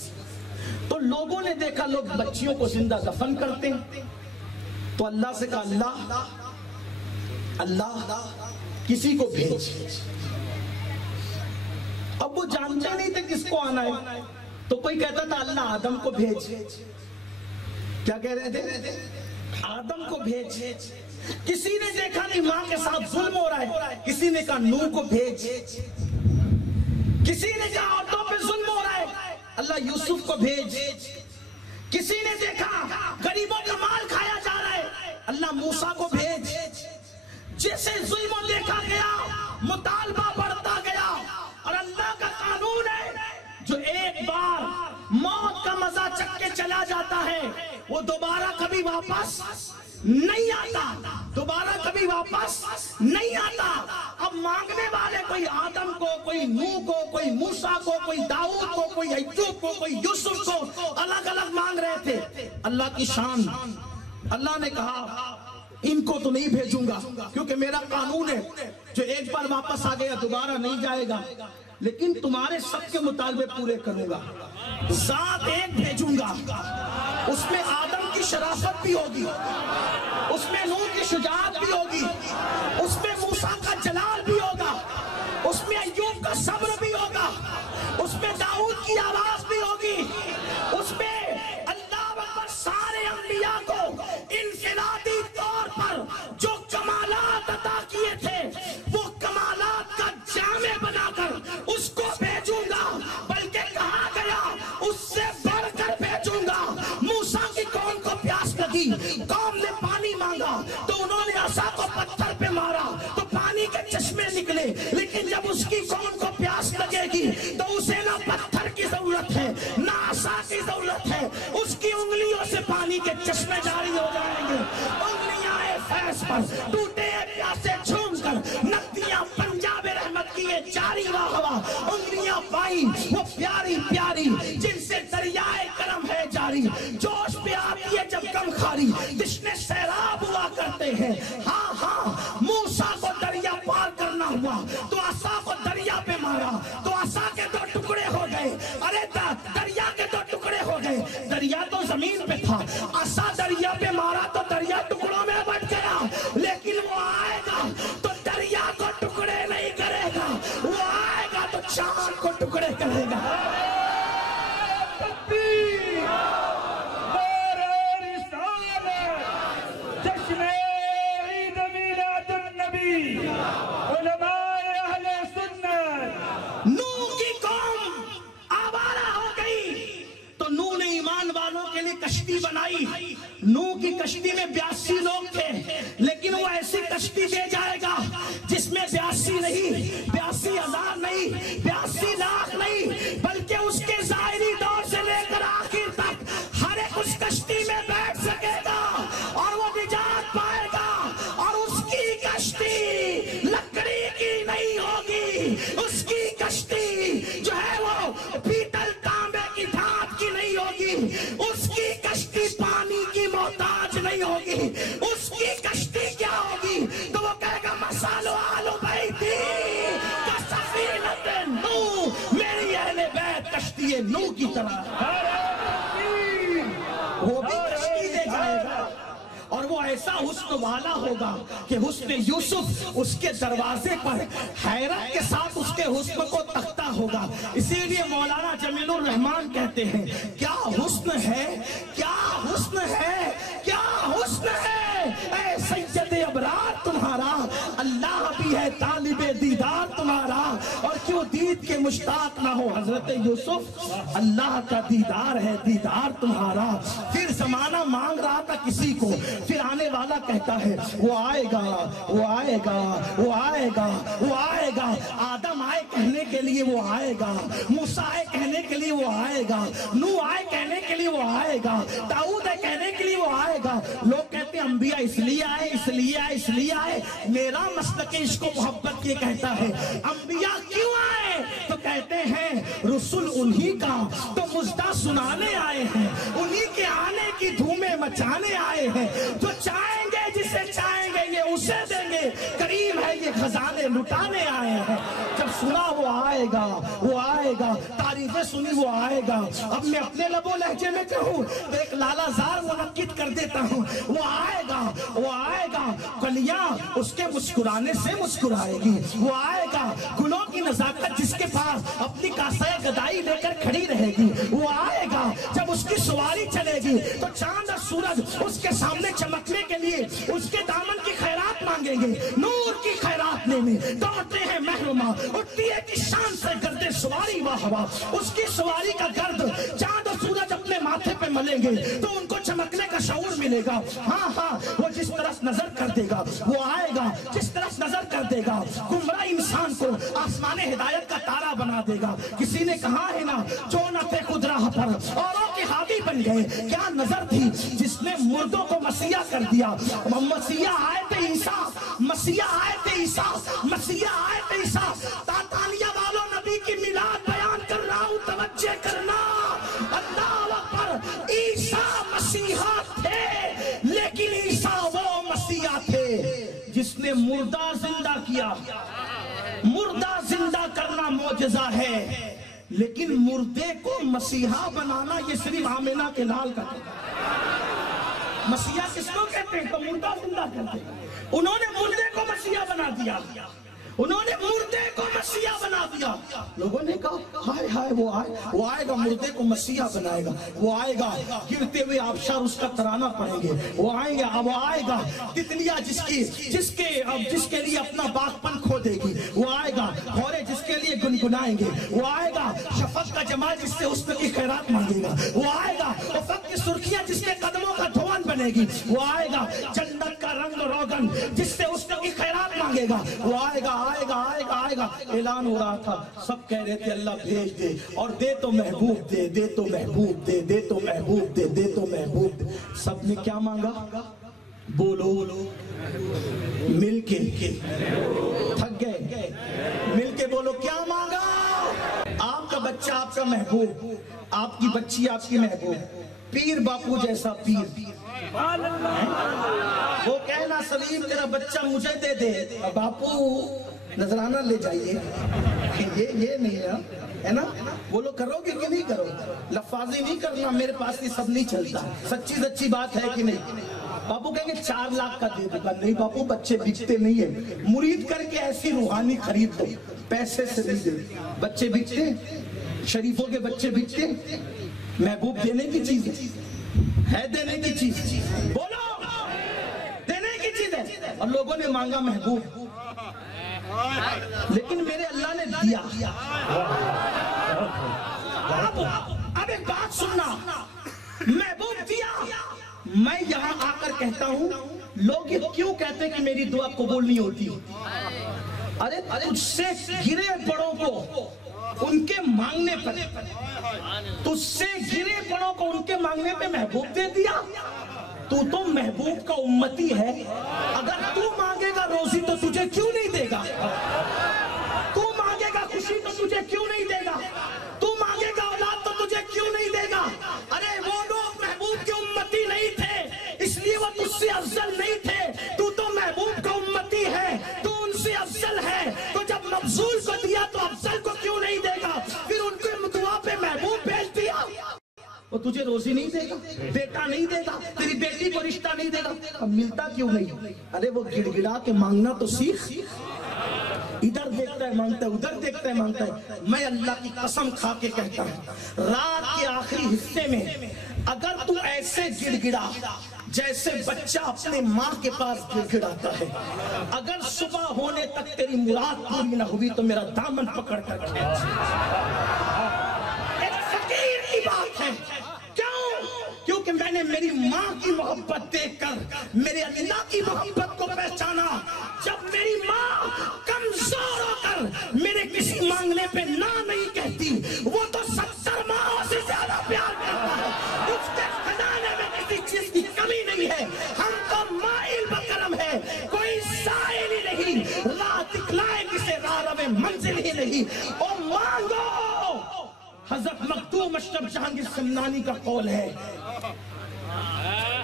تو لوگوں نے دیکھا لوگ بچیوں کو زندہ دفن کرتے ہیں، تو اللہ سے کہا اللہ کسی کو بھیج۔ اب وہ جانتے نہیں تھے کس کو آنا ہے، تو کوئی کہتا تھا اللہ آدم کو بھیج۔ کیا کہہ رہے تھے؟ آدم کو بھیج۔ کسی نے دیکھا کہ ماں کے ساتھ ظلم ہو رہا ہے، کسی نے کہا نوح کو بھیج۔ کسی نے کہا عورتوں پہ ظلم ہو رہا ہے، اللہ یوسف کو بھیج۔ کسی نے دیکھا غریبوں کا مال کھایا جا رہا ہے، اللہ موسیٰ کو بھیج۔ جیسے ظلم دیکھا گیا، مطالبہ بڑھتا گیا، اور اللہ کا قانون ہے جو ایک بار موت کا مزہ چکھ کے چلا جاتا ہے وہ دوبارہ کبھی واپس نہیں آتا، دوبارہ کبھی واپس نہیں آتا۔ اب مانگنے والے کوئی آدم کو، کوئی نوح کو، کوئی موسیٰ کو، کوئی داؤد کو، کوئی ایوب کو، کوئی یوسف کو، الگ الگ مانگ رہے تھے۔ اللہ کی شان، اللہ نے کہا ان کو تو نہیں بھیجوں گا کیونکہ میرا قانون ہے جو ایک بار واپس آ گیا دوبارہ نہیں جائے گا، لیکن تمہارے سب کے مطالبے پورے کروں گا۔ ذات ایک بھیجوں گا، اس میں آدم کی شرافت بھی ہوگی، اس میں نوح کی شجاعت بھی ہوگی، اس میں موسیٰ کا جلال بھی ہوگا، اس میں ایوب کا صبر بھی ہوگا، اس میں داؤد کی آواز بھی ہوگی، اس میں اللہ اکبر سارے انبیاء کو انفرادی طور پر جو کمالات عطا کیے تھے وہ کمالات کا جامع بنا کر اس کو بھیجوں گا، بلکہ کہا گیا اس سے بڑھ کر بھیجوں گا۔ موسیٰ کی قوم کو پیاس لگی، قوم نے پانی مانگا تو انہوں نے عصا کو پتھر پہ مارا تو پانی کے چشمے نکلے، لیکن جب اس کی قوم کو پیاس لگے گی تو اسے نہ پتھر کی ضرورت ہے نہ عصا کی ضرورت ہے، اس کی انگلیوں سے پانی کے چشمے جاری ہو جائیں گے۔ انگلیاں فیض پر ٹوٹے پیاسے جھوم کر ندیاں پنجاب رحمت کی یہ جاری ہوا، انگلیاں پائیں وہ پیاری پیاری جن سے دریائے کرم ہے جاری، جوش پہ آتی ہے جب کم خاری، تشنے سیراب ہوا کرتے ہیں۔ ہاں ہاں موسیٰ کو دریا پار کرنا ہوا تو عصا کو دریا پہ مارا تو عصا کے دو ٹکڑے ہو گئے، ارے دریا کے دو ٹکڑے ہو گئے، دریا تو زمین پہ تھا، عصا دریا پہ مارا تو دریا ٹکڑوں میں بٹ گیا، لیکن وہ آئے گا تو دریا کو ٹکڑے نہیں کرے گا، وہ آئے گا تو چاند کو ٹکڑے کرے گا۔ کشتی بنائی، نوح کی کشتی میں 82 لوگ تھے، لیکن وہ ایسی کشتی دے جائے گا جس میں 82 نہیں، 82,000 نہیں، 82 لاکھ نہیں، بلکہ اس کے ظاہری دور سے لے کر آخر تک ہر ایک اس کشتی میں بیٹھ سکے گا اور وہ نجات پائے گا، اور اس کی کشتی لکڑی کی نہیں ہوگی، اس کی کشتی جو ہے وہ پیتل تانبے کی دھات کی نہیں ہوگی، اس کی کشتی پانی کی محتاج نہیں ہوگی، اس کی کشتی کیا ہوگی تو وہ کہے گا مسالو آلو بیتی کا سفینت نوح، میری اہل بیت کشتی نوح کی طرح، وہ بھی کشتی دے جائے گا، اور وہ ایسا حسن والا ہوگا کہ حسن یوسف اس کے دروازے پر حیرت کے ساتھ اس کے حسن کو تکتا ہوگا۔ اسی لیے مولانا جمیل الرحمن کہتے ہیں کیا حسن ہے، کیا حسن ہے، کیا حسن ہے اے سید ابرار تمہارا، اللہ بھی ہے طالب دیدار تمہارا، اور کیوں دید کے مشتاق نہ ہو حضرت یوسف، اللہ کا دیدار ہے دیدار تمہارا۔ پھر زمانہ مانگ رہا تھا کسی کو، پھر آنے والا کہتا ہے وہ آئے گا وہ آئے گا وہ آئے گا وہ آئے گا، آدم آئے کہنے کے لیے وہ آئے گا، موسیٰ آئے کہنے کے لیے وہ آئے گا، نوح آئے کہنے کے لیے وہ آئے گا، داؤد آئے کہنے کے لیے وہ آئے گا۔ لوگ کہتے ہیں انبیاء اس لیے آئے اس لیے آئے اس لیے آئے، میرا مسلک عشق و محبت یہ کہتا ہے انبیاء کیوں آئے تو کہتے ہیں رسول انہی کا تو مژدہ سنانے آئے ہیں، انہی کے آنے کی دھومیں مچانے آئے ہیں، جو چاہیں گے جسے چاہیں گے یہ اسے دیں گے، کریم ہے یہ خزانے لٹانے آئے ہیں۔ جب سنا وہ آئے گا وہ آئے گا، تعریفیں سنی وہ آئے گا، اب میں اپنے لب و لہجے میں کہوں تو ایک لالا زار منعقد کر دیتا ہوں، وہ آئے گا وہ آئے گا، کلیاں اس کے مسکرانے سے مسکرائے گی، وہ آئے گا گلوں کی نزاکت جس کے پاس اپنی کاسہ گدائی لے کر کھڑی رہے گی، وہ آئے گا جب اس کی سواری چلے گی تو چاند اور سورج اس کے سامنے چمکنے کے لیے اس کے دامن کی خیرات مانگیں گے، نور کی خیرات لینے دوڑتے ہیں محرمہ، اٹھتی ہے کہ شان سے گردے سواری واہ واہ، اس کی سواری کا گرد چاند اور سورج اپنے ماتھے پہ ملیں گے تو ان کو چمکنے کا شعور ملے گا۔ ہاں ہاں وہ جس طرف نظر کر دے گا وہ آئے گا، جس طرف نظر کر دے گا گمراہ انسان کو آسمان ہدایت کا تارا بنا دے گا۔ کسی نے کہا ہے نا جو نہ تھے خود راہ پر اوروں کے ہادی بن گئے، کیا نظر تھی جس نے مردوں کو مسیح کر دیا۔ مسیح آئے تھے عیسیٰ، مسیح آئے تھے عیسیٰ، مسیح آئے تھے عیسیٰ۔ تانتانیہ والوں نبی کی میلاد بیان کر رہا ہوں، توجہ کرنا، اللہ اکبر، عیسیٰ مسیحا تھے لیکن عیسیٰ وہ مسیح نے مردہ زندہ کیا. مردہ زندہ کرنا معجزہ ہے، لیکن مردے کو مسیحا بنانا یہ صرف آمنہ کے لال کا کام. مسیحا کس کو کہتے ہیں؟ تو مردہ زندہ کرتے ہیں. انہوں نے مردے کو مسیحا بنا دیا، انہوں نے مردے کو مسیحا بنا دیا. لوگوں نے کہا ہائے ہائے وہ آئے گا مردے کو مسیحا بنائے گا، وہ آئے گا گرتے ہوئے آبشار اس کا ترانہ پڑھیں گے، وہ آئیں گے. اب وہ آئے گا تتلیاں جس کے لیے اپنا باغپن کھو دے گی، وہ آئے گا. بھورے جس کے لیے گنگنائیں گے، وہ آئے گا. شفق کا جمال جس سے حسن کی خیرات مانگے گا، وہ آئے گا. افق کی سرخیاں جس کے قدموں کا دھوان بنے گی، وہ آئے گا. جنت کا رنگ روغن جس سے حسن کی خیرات مانگے گا، وہ آئے گا. اعلان ہو رہا تھا، سب کہہ رہے تھے اللہ بھیج دے، اور دے تو محبوب دے، دے تو محبوب دے، دے تو محبوب دے، دے تو محبوب دے. سب نے کیا مانگا؟ بولو مل کے. تھک گئے؟ مل کے بولو کیا مانگا؟ آپ کا بچہ آپ کا محبوب، آپ کی بچی آپ کی محبوب. پیر باپو جیسا پیر. وہ کہنا سلیم تیرا بچہ مجھے دے دے، باپو نذرانہ لے جائیے. یہ نہیں ہے نا. بولو کرو گے کہ نہیں کرو؟ لفاظی نہیں کرنا، میرے پاس یہ سب نہیں چلتا. سچی بات ہے کہ نہیں؟ باپو کہیں گے 4 لاکھ کا دے دوں گا. نہیں باپو بچے بکتے نہیں ہیں. مرید کر کے ایسی روحانی خرید دو، پیسے سے نہیں دے. بچے بکتے، شریفوں کے بچے بکتے. محبوب دینے کی چیز ہے، دینے کی چیز. بولو دینے کی چیز ہے. اور لوگوں نے مانگا محبوب، لیکن میرے اللہ نے دیا. اب ایک بات سننا، محبوب دیا. میں یہاں آ کر کہتا ہوں، لوگ یہ کیوں کہتے کہ میری دعا قبول نہیں ہوتی؟ ارے تجھ سے گرے بڑوں کو ان کے مانگنے پر، تجھ سے گرے بڑوں کو ان کے مانگنے پہ محبوب دے دیا. تو محبوب کا امتی ہے. اگر تو مانگے گا روزی تو تجھے کیوں نہیں دے گا؟ تو مانگے گا خوشی تو تجھے کیوں نہیں دے گا؟ تو مانگے گا اولاد تو تجھے کیوں نہیں دے گا؟ ارے وہ لوگ محبوب کے امتی نہیں تھے، اس لیے وہ تجھ سے افضل نہیں تھے. تو محبوب کا امتی ہے، تو ان سے افضل ہے. تو جب مفضول کو دیا تو افضل کو کیوں نہیں دے گا؟ پھر ان کے دعا پہ محبوب بھیج دیا. وہ تجھے روزی نہیں دے گا، بیٹا نہیں دے گا، تیری بیٹی کو رشتہ نہیں دے گا. اب ملتا کیوں نہیں؟ ارے وہ گڑ گڑا کے مانگنا تو سیکھ. ادھر دیکھتا ہے مانگتا ہے، ادھر دیکھتا ہے مانگتا ہے. میں اللہ کی قسم کھا کے کہتا ہوں، رات کے آخری حصے میں اگر تو ایسے گڑ گڑا جیسے بچہ اپنے ماں کے پاس گڑ گڑاتا ہے، اگر صبح ہونے تک تیری مراد پوری نہ ہوئی تو میرا دامن پکڑ کر کھینچ. ایک فقیر کی بات ہے. کیونکہ میں نے میری ماں کی محبت دیکھ کر میرے اللہ کی محبت کو پہچانا. جب میری ماں کمزور ہو کر میرے کسی مانگنے پہ نہ نہیں کہتی، وہ تو 70 ماں سے زیادہ پیار کرتا ہے. اس کے خزانے میں کسی چیز کی کمی نہیں ہے. ہم تو مائل بکرم ہے، کوئی سائل ہی نہیں. راہ دکھلائے کسے راہ میں منزل ہی نہیں. او مانگو. حضرت مخدوم اشرف جہانگیر سمنانی کا قول ہے.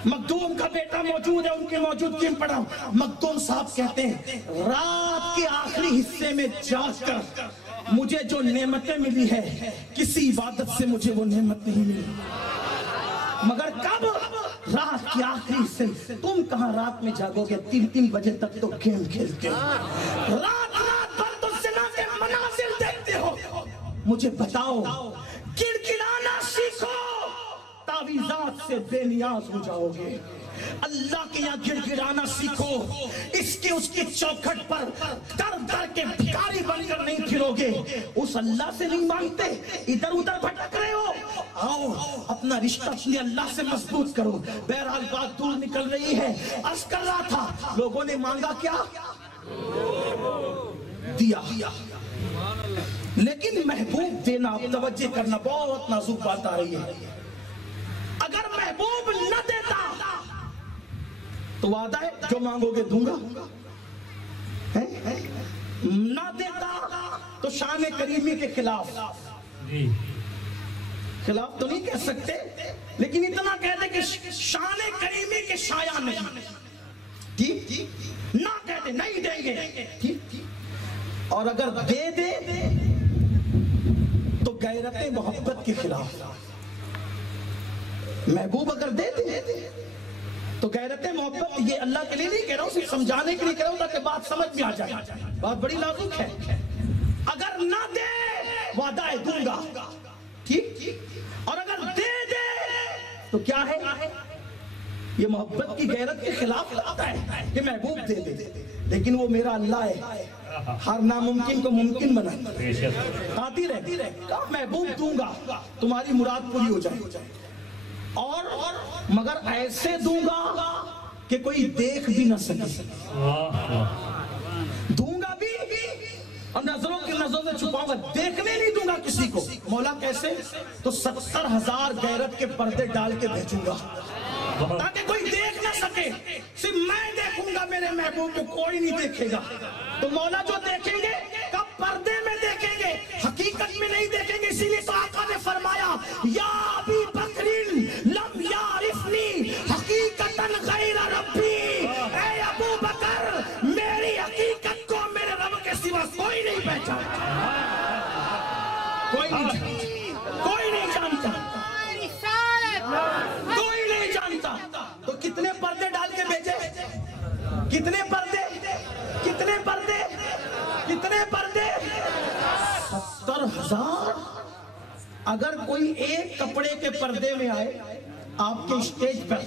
مخدوم کا بیٹا موجود ہے، ان کی موجودگی میں پڑھا. مخدوم صاحب کہتے ہیں رات کے آخری حصے میں جاگ کر مجھے جو نعمتیں ملی ہے کسی عبادت سے مجھے وہ نعمت نہیں ملی. مگر کب؟ رات کے آخری حصے. تم کہاں رات میں جاگو گے؟ 3 بجے تک تو گیم کھیلتے ہو، رات بھر تو زنا کے مناظر دیکھتے ہو. مجھے بتاؤ، گڑگڑانا سیکھو، تعویذات سے بے نیاز ہو جاؤ گے. اللہ کے یہاں گڑگڑانا سیکھو، اس کی چوکھٹ پر در کے بھکاری بن کر نہیں پھرو گے. اس اللہ سے نہیں مانگتے، ادھر ادھر بھٹک رہے ہو. آؤ اپنا رشتہ اپنے اللہ سے مضبوط کرو. بہرحال بات دور نکل رہی ہے. عرض کر رہا تھا، لوگوں نے مانگا کیا؟ دیا. لیکن محبوب دینا، توجہ کرنا، بہت نازک بات آ رہی ہے. اگر محبوب نہ دیتا تو وعدہ ہے جو مانگو گے دوں گا. نہ دیتا تو شان کریمی کے خلاف تو نہیں کہہ سکتے، لیکن اتنا کہہ دے کہ شان کریمی کے شایع نہیں. ٹھیک نہ کہہ دے. نہیں دیں گے، ٹھیک، اور اگر دے دے تو غیرت محبت کے خلاف، محبوب اگر دے دے تو غیرت محبت، یہ اللہ کے لیے نہیں کہہ رہا ہوں، صرف سمجھانے کے لیے کہہ رہا ہوں تاکہ بات سمجھ میں آ جائے، بات بڑی نازک ہے۔ اگر نہ دے وعدہ ہے دوں گا، ٹھیک، اور اگر دے دے تو کیا ہے، یہ محبت کی غیرت کے خلاف لگتا ہے کہ محبوب دے دے، لیکن وہ میرا اللہ ہے، ہر ناممکن کو ممکن بنا، قادر ہے، کہا محبوب دوں گا تمہاری مراد پوری ہو جائے، اور مگر ایسے دوں گا کہ کوئی دیکھ بھی نہ سکے، دوں گا بھی اور نظروں کی نظروں سے چھپاؤں گا، دیکھنے نہیں دوں گا کسی کو۔ مولا کیسے؟ تو 70,000 غیرت کے پردے ڈال کے بھیجوں گا تاکہ کوئی دیکھ نہ سکے، صرف میں دیکھوں گا میرے محبوب کو، کوئی نہیں دیکھے گا۔ تو مولا جو دیکھیں گے کب پردے میں دیکھیں گے، حقیقت میں نہیں دیکھیں گے، اسی لیے تو آقا نے فرمایا یا ابی بکر لم یعرفنی حقیقتا غیر ربی، اے ابو بکر میری حقیقت کو میرے رب کے سوا کوئی نہیں پہچانتا، کوئی نہیں جانتا، کوئی نہیں جانتا۔ تو کتنے پردے ڈال کے بھیجے، کتنے پردے، کتنے پردے، کتنے پردے، 70,000۔ اگر کوئی ایک کپڑے کے پردے میں آئے آپ کے اسٹیج پر،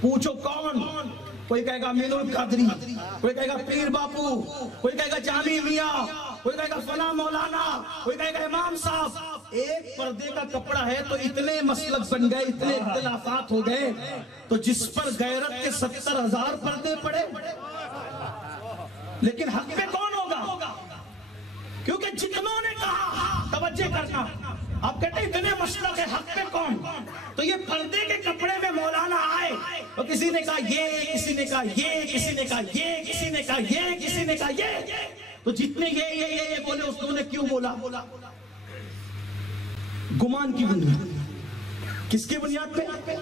پوچھو کون، کوئی کہے گا امین القادری، کوئی کہے گا پیر باپو، کوئی کہے گا جامی میاں، کوئی کہے گا فلاں مولانا، کوئی کہے گا امام صاحب، ایک پردے کا کپڑا ہے تو اتنے مسلک بن گئے، اتنے اختلافات ہو گئے، تو جس پر غیرت کے 70,000 پردے پڑے، لیکن حق پہ کون ہوگا؟ کیونکہ جتنوں نے کہا، توجہ کرنا، آپ کہتے ہیں اتنے مسلک ہے، حق پہ کون؟ تو یہ پردے کے کپڑے میں مولانا آئے تو کسی نے کہا یہ، کسی نے کہا یہ، کسی نے کہا یہ، کسی نے کہا یہ، کسی نے کہا یہ، تو جتنے یہ بولے اس نے کیوں بولا؟ گمان کی بنیاد، کس کی بنیاد پہ؟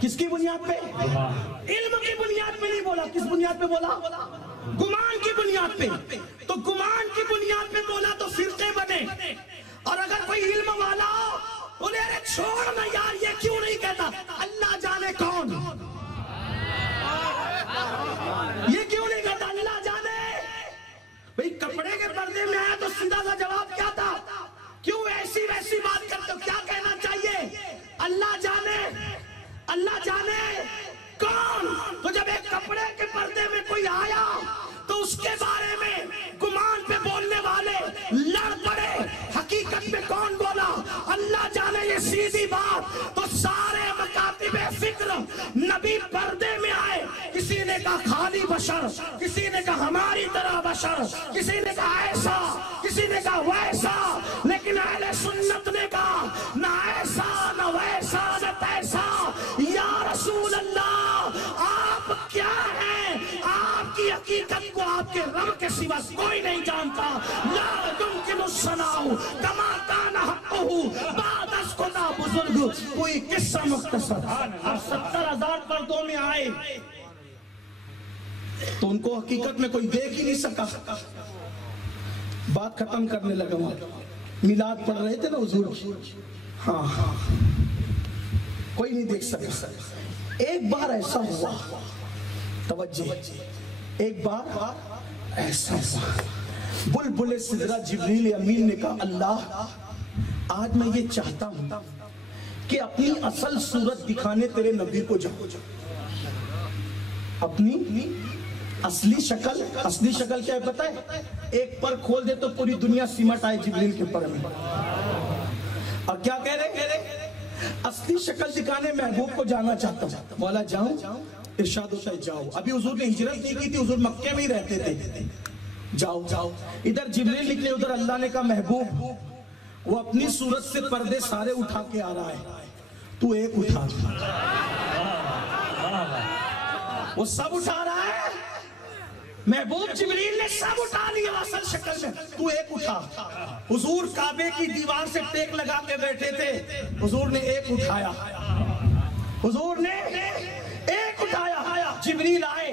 کس کی بنیاد پہ؟ علم کی بنیاد پہ نہیں بولا، کس بنیاد پہ بولا؟ گمان کی بنیاد پہ۔ تو گمان کی بنیاد پہ بولا تو فرقے بنے، اور اگر کوئی علم والا بولے ارے چھوڑ نا یار یہ کیوں نہیں کہتا، اللہ جانے کون، یہ کیوں نہیں کہتا، اللہ جانے۔ بھئی کپڑے کے پردے میں آیا تو سیدھا سا جواب کیا تھا، کیوں ایسی ویسی بات کرتے ہو، کیا کہنا چاہیے، اللہ جانے، اللہ جانے کون۔ تو جب ایک کپڑے کے پردے میں کوئی آیا تو اس کے بارے میں گمان پہ بولنے والے لڑ پڑے، حقیقت میں کون بولا، اللہ جانے، یہ سیدھی بات۔ تو سارے مکاتب فکر نبی پردے میں آئے، کسی نے کہا خالی بشر، کسی نے کہا ہماری طرح بشر، کسی نے کہا ایسا، کسی نے کہا ویسا، لیکن اہل سنت نے کہا نہ ایسا نہ ویسا نہ تیسا، یا رسول اللہ آپ کیا ہیں، آپ کی حقیقت کو آپ کے رب کے سوا کوئی نہیں جانتا، لا يمكن الصناع کما کان حقہ، بعد از خدا بزرگ کوئی قصہ مختصر۔ اور 70,000 پردوں میں آئے تو ان کو حقیقت میں کوئی دیکھ ہی نہیں سکا۔ بات ختم کرنے لگا، میلاد پڑھ رہے تھے نا حضور، ہاں کوئی نہیں دیکھ سکا۔ ایک بار ایسا ہوا، توجہ، ایک بار ایسا ہوا، بلبل سدرہ جبریل امین نے کہا اللہ آج میں یہ چاہتا ہوں کہ اپنی اصل صورت دکھانے تیرے نبی کو جاؤ، اپنی اصلی شکل کیا ہے پتہ ہے، ایک پر کھول دے تو پوری دنیا سمٹ آئے جبریل کے پر میں۔ اور کیا کہہ رہے، اصلی شکل دکھانے محبوب کو جانا چاہتا ہوں، مولا جاؤں، ارشاد ہوتا ہے جاؤ۔ ابھی حضور نے ہجرت نہیں کی تھی، حضور مکے میں ہی رہتے تھے، جاؤ۔ ادھر جبریل نکلے، ادھر اللہ نے کہا محبوب وہ اپنی صورت سے پردے سارے اٹھا کے آ رہا ہے، تو ایک اٹھا، وہ سب اٹھا رہا ہے، محبوب جبریل نے سب اٹھا لیا اصل شکل میں، تو ایک اٹھا۔ حضور کعبے کی دیوار سے ٹیک لگا کے بیٹھے تھے، حضور نے ایک اٹھایا، حضور نے ایک اٹھایا۔ جبریل آئے،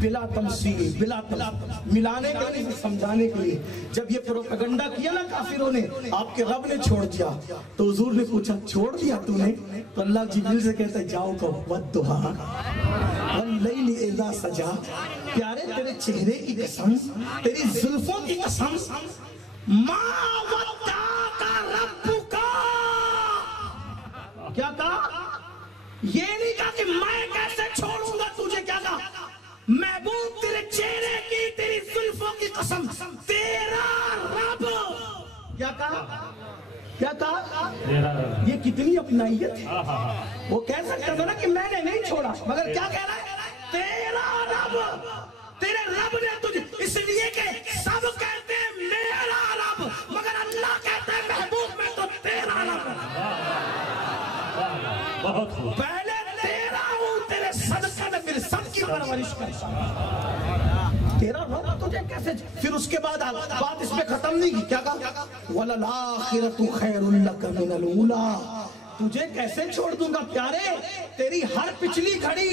بلا تمثیل، بلا ملانے کے لیے، سمجھانے کے لیے. جب یہ پروپیگنڈا کیا نا کافروں نے، آپ کے رب نے چھوڑ دیا، تو حضور نے پوچھا چھوڑ دیا تو نے؟ تو اللہ جبریل سے کہتا ہے جاؤ کہو والضحیٰ واللیل اذا سجا. پیارے تیرے چہرے کی قسم، تیری زلفوں کی قسم، ما ودعک ربک. کیا کہا؟ یہ نہیں کہا کہ میں کیسے چھوڑوں گا تجھے. کیا کہا؟ محبوب تیرے چہرے کی، تیری زلفوں کی قسم، تیرا رب. کیا کہا؟ کیا کہا؟ یہ کتنی اپنائیت ہے. وہ کہہ سکتا تھا نا کہ میں نے نہیں چھوڑا، مگر کیا کہہ رہا ہے؟ تیرا رب. تیرے رب نے تجھے، اس لیے کہ سب کہتے ہیں میرا رب، مگر اللہ کہتا ہے محبوب میں تو تیرا رب. پہلے تیرا ہوں، تیرے صدقے میں میرے سب کی پرورش کرتا ہوں. تیرا رب تجھے کیسے؟ پھر اس کے بعد بات اس میں ختم نہیں کی. کیا کہا؟ وَلَلْآخِرَةُ خَيْرٌ لَكَ مِنَ الْأُولَىٰ. تجھے کیسے چھوڑ دوں گا پیارے؟ تیری ہر پچھلی گھڑی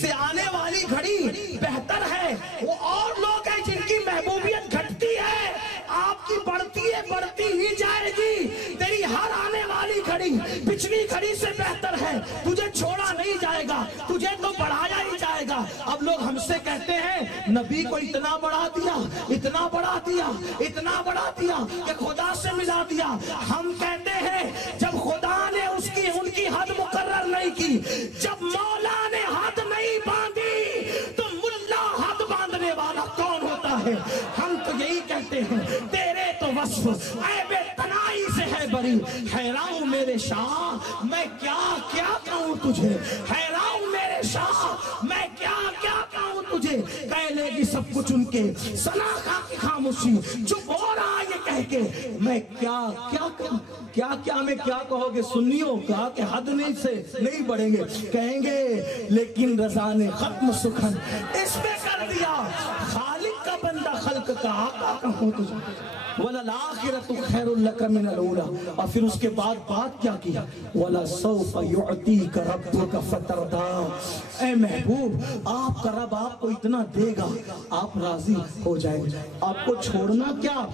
سے آنے والی گھڑی بہتر ہے. وہ اور لوگ ہیں جن کی محبوبیت گھٹتی ہے، آپ کی بڑھتی ہے، بڑھتی ہی جائے گی. تیری ہر آنے والی گھڑی پچھلی گھڑی سے بہتر ہے. تجھے چھوڑا نہیں جائے گا، تجھے تو بڑھایا ہی جائے گا. اب لوگ ہم سے کہتے ہیں نبی کو اتنا بڑھا دیا، اتنا بڑھا دیا، اتنا بڑھا دیا کہ خدا سے ملا دیا. ہم کہتے ہیں جب خدا نے ان کی حد مقرر نہیں کی، جب مولا نے حد نہیں باندھی، تو ملا حد باندھنے والا کون ہوتا ہے؟ ہم تو یہی کہتے ہیں تیرے تو وصف عیب تنائی سے ہے بری. حیران ہوں میرے شاہ میں کیا کیا کہوں تجھے، حیران ہوں میرے شاہ میں کیا کیا کہوں تجھے. کہہ لے گی سب کچھ ان کے سنا خا کی خاموشی، چپ ہو رہا یہ کہہ کے میں کیا کیا کہوں. کیا کیا میں کیا کہو گے؟ سنیوں کہا کہ حد نہیں سے نہیں بڑھیں گے، کہیں گے لیکن رضا نے ختم سخن اس میں کر دیا. خالق کا بندہ خلق کا آقا کہوں تجھے. وَلَلْآخِرَةُ خَيْرٌ لَكَ مِنَ الْأُولَىٰ. اور پھر اس کے بعد بات کیا کی؟ وَلَسَوْفَ يُعْطِيكَ رَبُّكَ فَتَرْضَىٰ. اے محبوب آپ کا رب آپ کو اتنا دے گا آپ راضی ہو جائیں گے. آپ کو چھوڑنا کیا،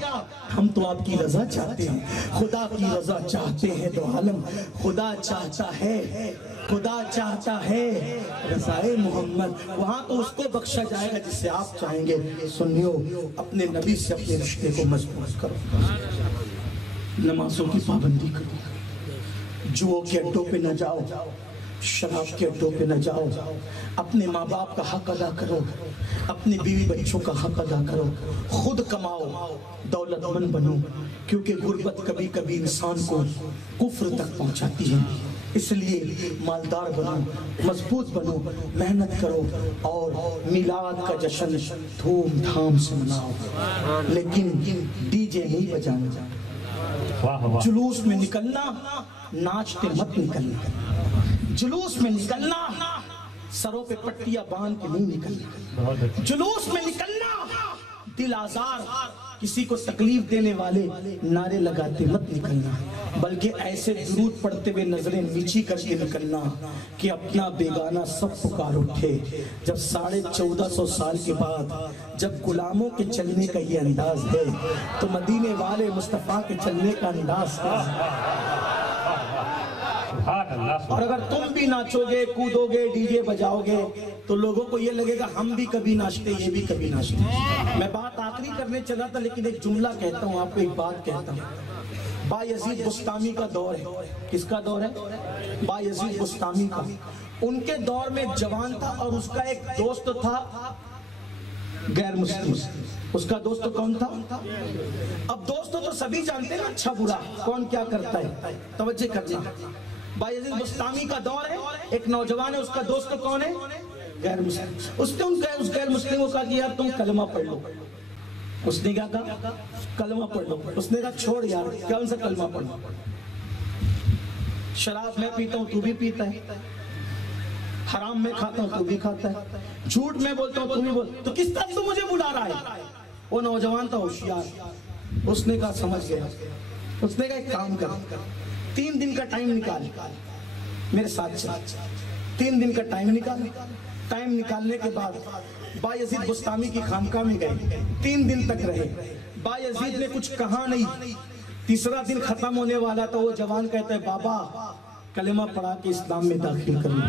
ہم تو آپ کی رضا چاہتے ہیں. خدا کی رضا چاہتے ہیں تو عالم. خدا چاہتا ہے، خدا چاہتا ہے رضائے محمد. وہاں تو اس کو بخشا جائے گا جس سے آپ چاہیں گے. سنیو اپنے نبی سے اپنے رشتے کو مضبوط کرو. نمازوں کی پابندی کرو، جوؤں کے اڈوں پہ نہ جاؤ، شراب کے اڈوں پہ نہ جاؤ. اپنے ماں باپ کا حق ادا کرو، اپنے بیوی بچوں کا حق ادا کرو. خود کماؤ، دولت مند بنو، کیونکہ غربت کبھی کبھی انسان کو کفر تک پہنچاتی ہے. اس لیے مالدار بنو، مضبوط بنو، محنت کرو اور میلاد کا جشن دھوم دھام سے مناؤ. لیکن ڈی جے نہیں بجانا، جلوس میں نکلنا، ناچتے مت نکلنا. جلوس میں نکلنا سروں پہ پٹیاں باندھ کے نہیں نکلنا. جلوس میں نکلنا دل آزار، کسی کو تکلیف دینے والے نعرے لگاتے مت نکلنا، بلکہ ایسے درود پڑھتے ہوئے نظریں نیچی کر کے نکلنا کہ اپنا بیگانہ سب پکار اٹھے. جب 1450 سال کے بعد جب غلاموں کے چلنے کا یہ انداز ہے تو مدینے والے مصطفیٰ کے چلنے کا انداز ہے. اور اگر تم بھی ناچو گے، کودو گے، ڈی جے بجاؤ گے تو لوگوں کو یہ لگے گا ہم بھی کبھی ناچتے، یہ بھی کبھی ناچتے. میں بات آخری کرنے چلا تھا لیکن ایک جملہ کہتا ہوں آپ کو، ایک بات کہتا ہوں. بایزید بستامی کا دور ہے. کس کا دور ہے؟ بایزید بستامی کا. ان کے دور میں ایک جوان تھا اور اس کا ایک دوست تھا غیر مسلم. اس کا دوست کون تھا؟ اب دوست تو سبھی جانتے ہیں، اچھا برا کون کیا کرتا ہے، توجہ کرنا. بایزید بستامی کا دور ہے، ایک نوجوان ہے، اس کا دوست کون ہے؟ غیر مسلم. اس نے اس غیر مسلم کو کہا کہ یار تم کلمہ پڑھ لو. اس نے کیا کہا؟ کلمہ پڑھ لو. اس نے کہا چھوڑ یار، کون سا کلمہ پڑھو، شراب میں پیتا ہوں تو بھی پیتا ہے، حرام میں کھاتا ہوں تو بھی کھاتا ہے، جھوٹ میں بولتا ہوں تو بھی بولتا، تو کس طرح تو مجھے بلا رہا ہے؟ وہ نوجوان تھا ہوشیار. اس نے کہا سمجھ گیا. اس نے کہا ایک کام کر، 3 دن کا ٹائم نکال میرے ساتھ چل. 3 دن کا ٹائم نکال، ٹائم نکالنے کے بعد بایزید بستامی کی خانقاہ میں گئے، 3 دن تک رہے۔ بایزید نے کچھ کہا نہیں، تیسرا دن ختم ہونے والا تھا، وہ جوان کہتا ہے بابا کلمہ پڑھا کے اسلام میں داخل کر لوں۔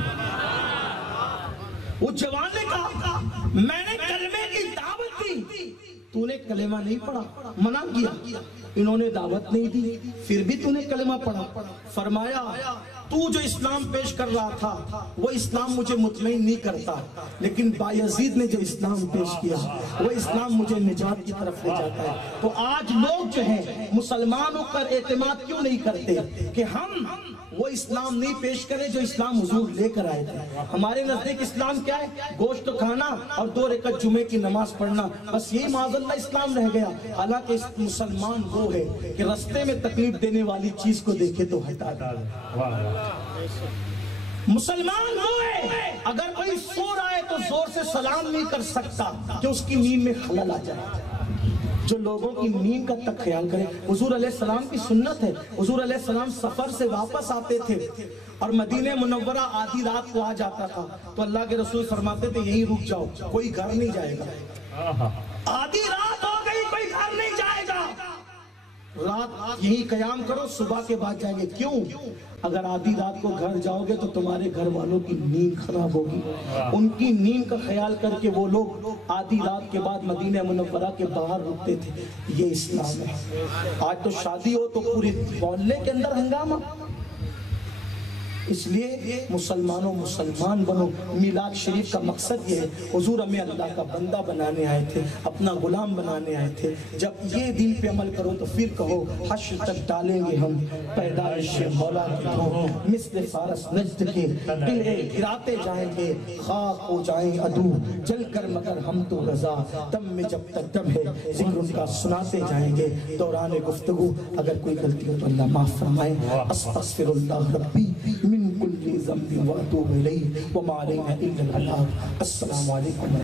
وہ جوان نے کہا میں نے کلمے کی دعوت دی، تو نے کلمہ نہیں پڑھا، منع کیا، انہوں نے دعوت نہیں دی، پھر بھی تو نے کلمہ پڑھا۔ فرمایا تو جو اسلام پیش کر رہا تھا وہ اسلام مجھے مطمئن نہیں کرتا، لیکن بایزید نے جو اسلام پیش کیا وہ اسلام مجھے نجات کی طرف لے جاتا ہے۔ تو آج لوگ جو ہیں مسلمانوں پر اعتماد کیوں نہیں کرتے کہ ہم وہ اسلام نہیں پیش کرے جو اسلام حضور لے کر آئے تھے۔ ہمارے نزدیک اسلام کیا ہے؟ گوشت کھانا اور 2 رکعت جمعے کی نماز پڑھنا، بس یہی معاذ اللہ اسلام رہ گیا۔ حالانکہ مسلمان وہ ہے کہ رستے میں تکلیف دینے والی چیز کو دیکھے تو ہٹا دے۔ مسلمان وہ ہے اگر کوئی سو رہا ہے تو زور سے سلام نہیں کر سکتا کہ اس کی نیند میں خلل آ جائے، جو لوگوں کی نیند کا تک خیال کرے۔ حضور علیہ السلام کی سنت ہے، حضور علیہ السلام سفر سے واپس آتے تھے اور مدینہ منورہ آدھی رات کو آ جاتا تھا تو اللہ کے رسول فرماتے تھے یہیں رک جاؤ، کوئی گھر نہیں جائے گا۔ آدھی رات ہو گئی، کوئی گھر نہیں جائے گا، رات یہی قیام کرو، صبح کے بعد جائیں گے۔ کیوں؟ اگر آدھی رات کو گھر جاؤ گے تو تمہارے گھر والوں کی نیند خراب ہوگی، ان کی نیند کا خیال کر کے وہ لوگ آدھی رات کے بعد مدینہ منورہ کے باہر رکتے تھے۔ یہ اسلام ہے۔ آج تو شادی ہو تو پورے محلے کے اندر ہنگامہ۔ اس لیے مسلمانوں مسلمان بنو۔ میلاد شریف کا مقصد یہ ہے، حضور ہمیں اللہ کا بندہ بنانے آئے تھے، اپنا غلام بنانے آئے تھے۔ جب یہ دین پہ عمل کرو تو پھر کہو حشر تک ڈالیں گے ہم پیدائش مولا کی دھو، مثل فارس نجد کے قلعے گراتے جائیں گے، خاک ہو جائیں عدو جل کر مگر ہم تو رضا، دم میں جب تک دم ہے ذکر ان کا سناتے جائیں گے۔ دوران گفتگو اگر کوئی غلطی ہو تو اللہ معاف فرمائے۔ استغفر اللہ ربی من کل ذنب واتوب الیہ وما علینا الا البلاغ۔ السلام علیکم۔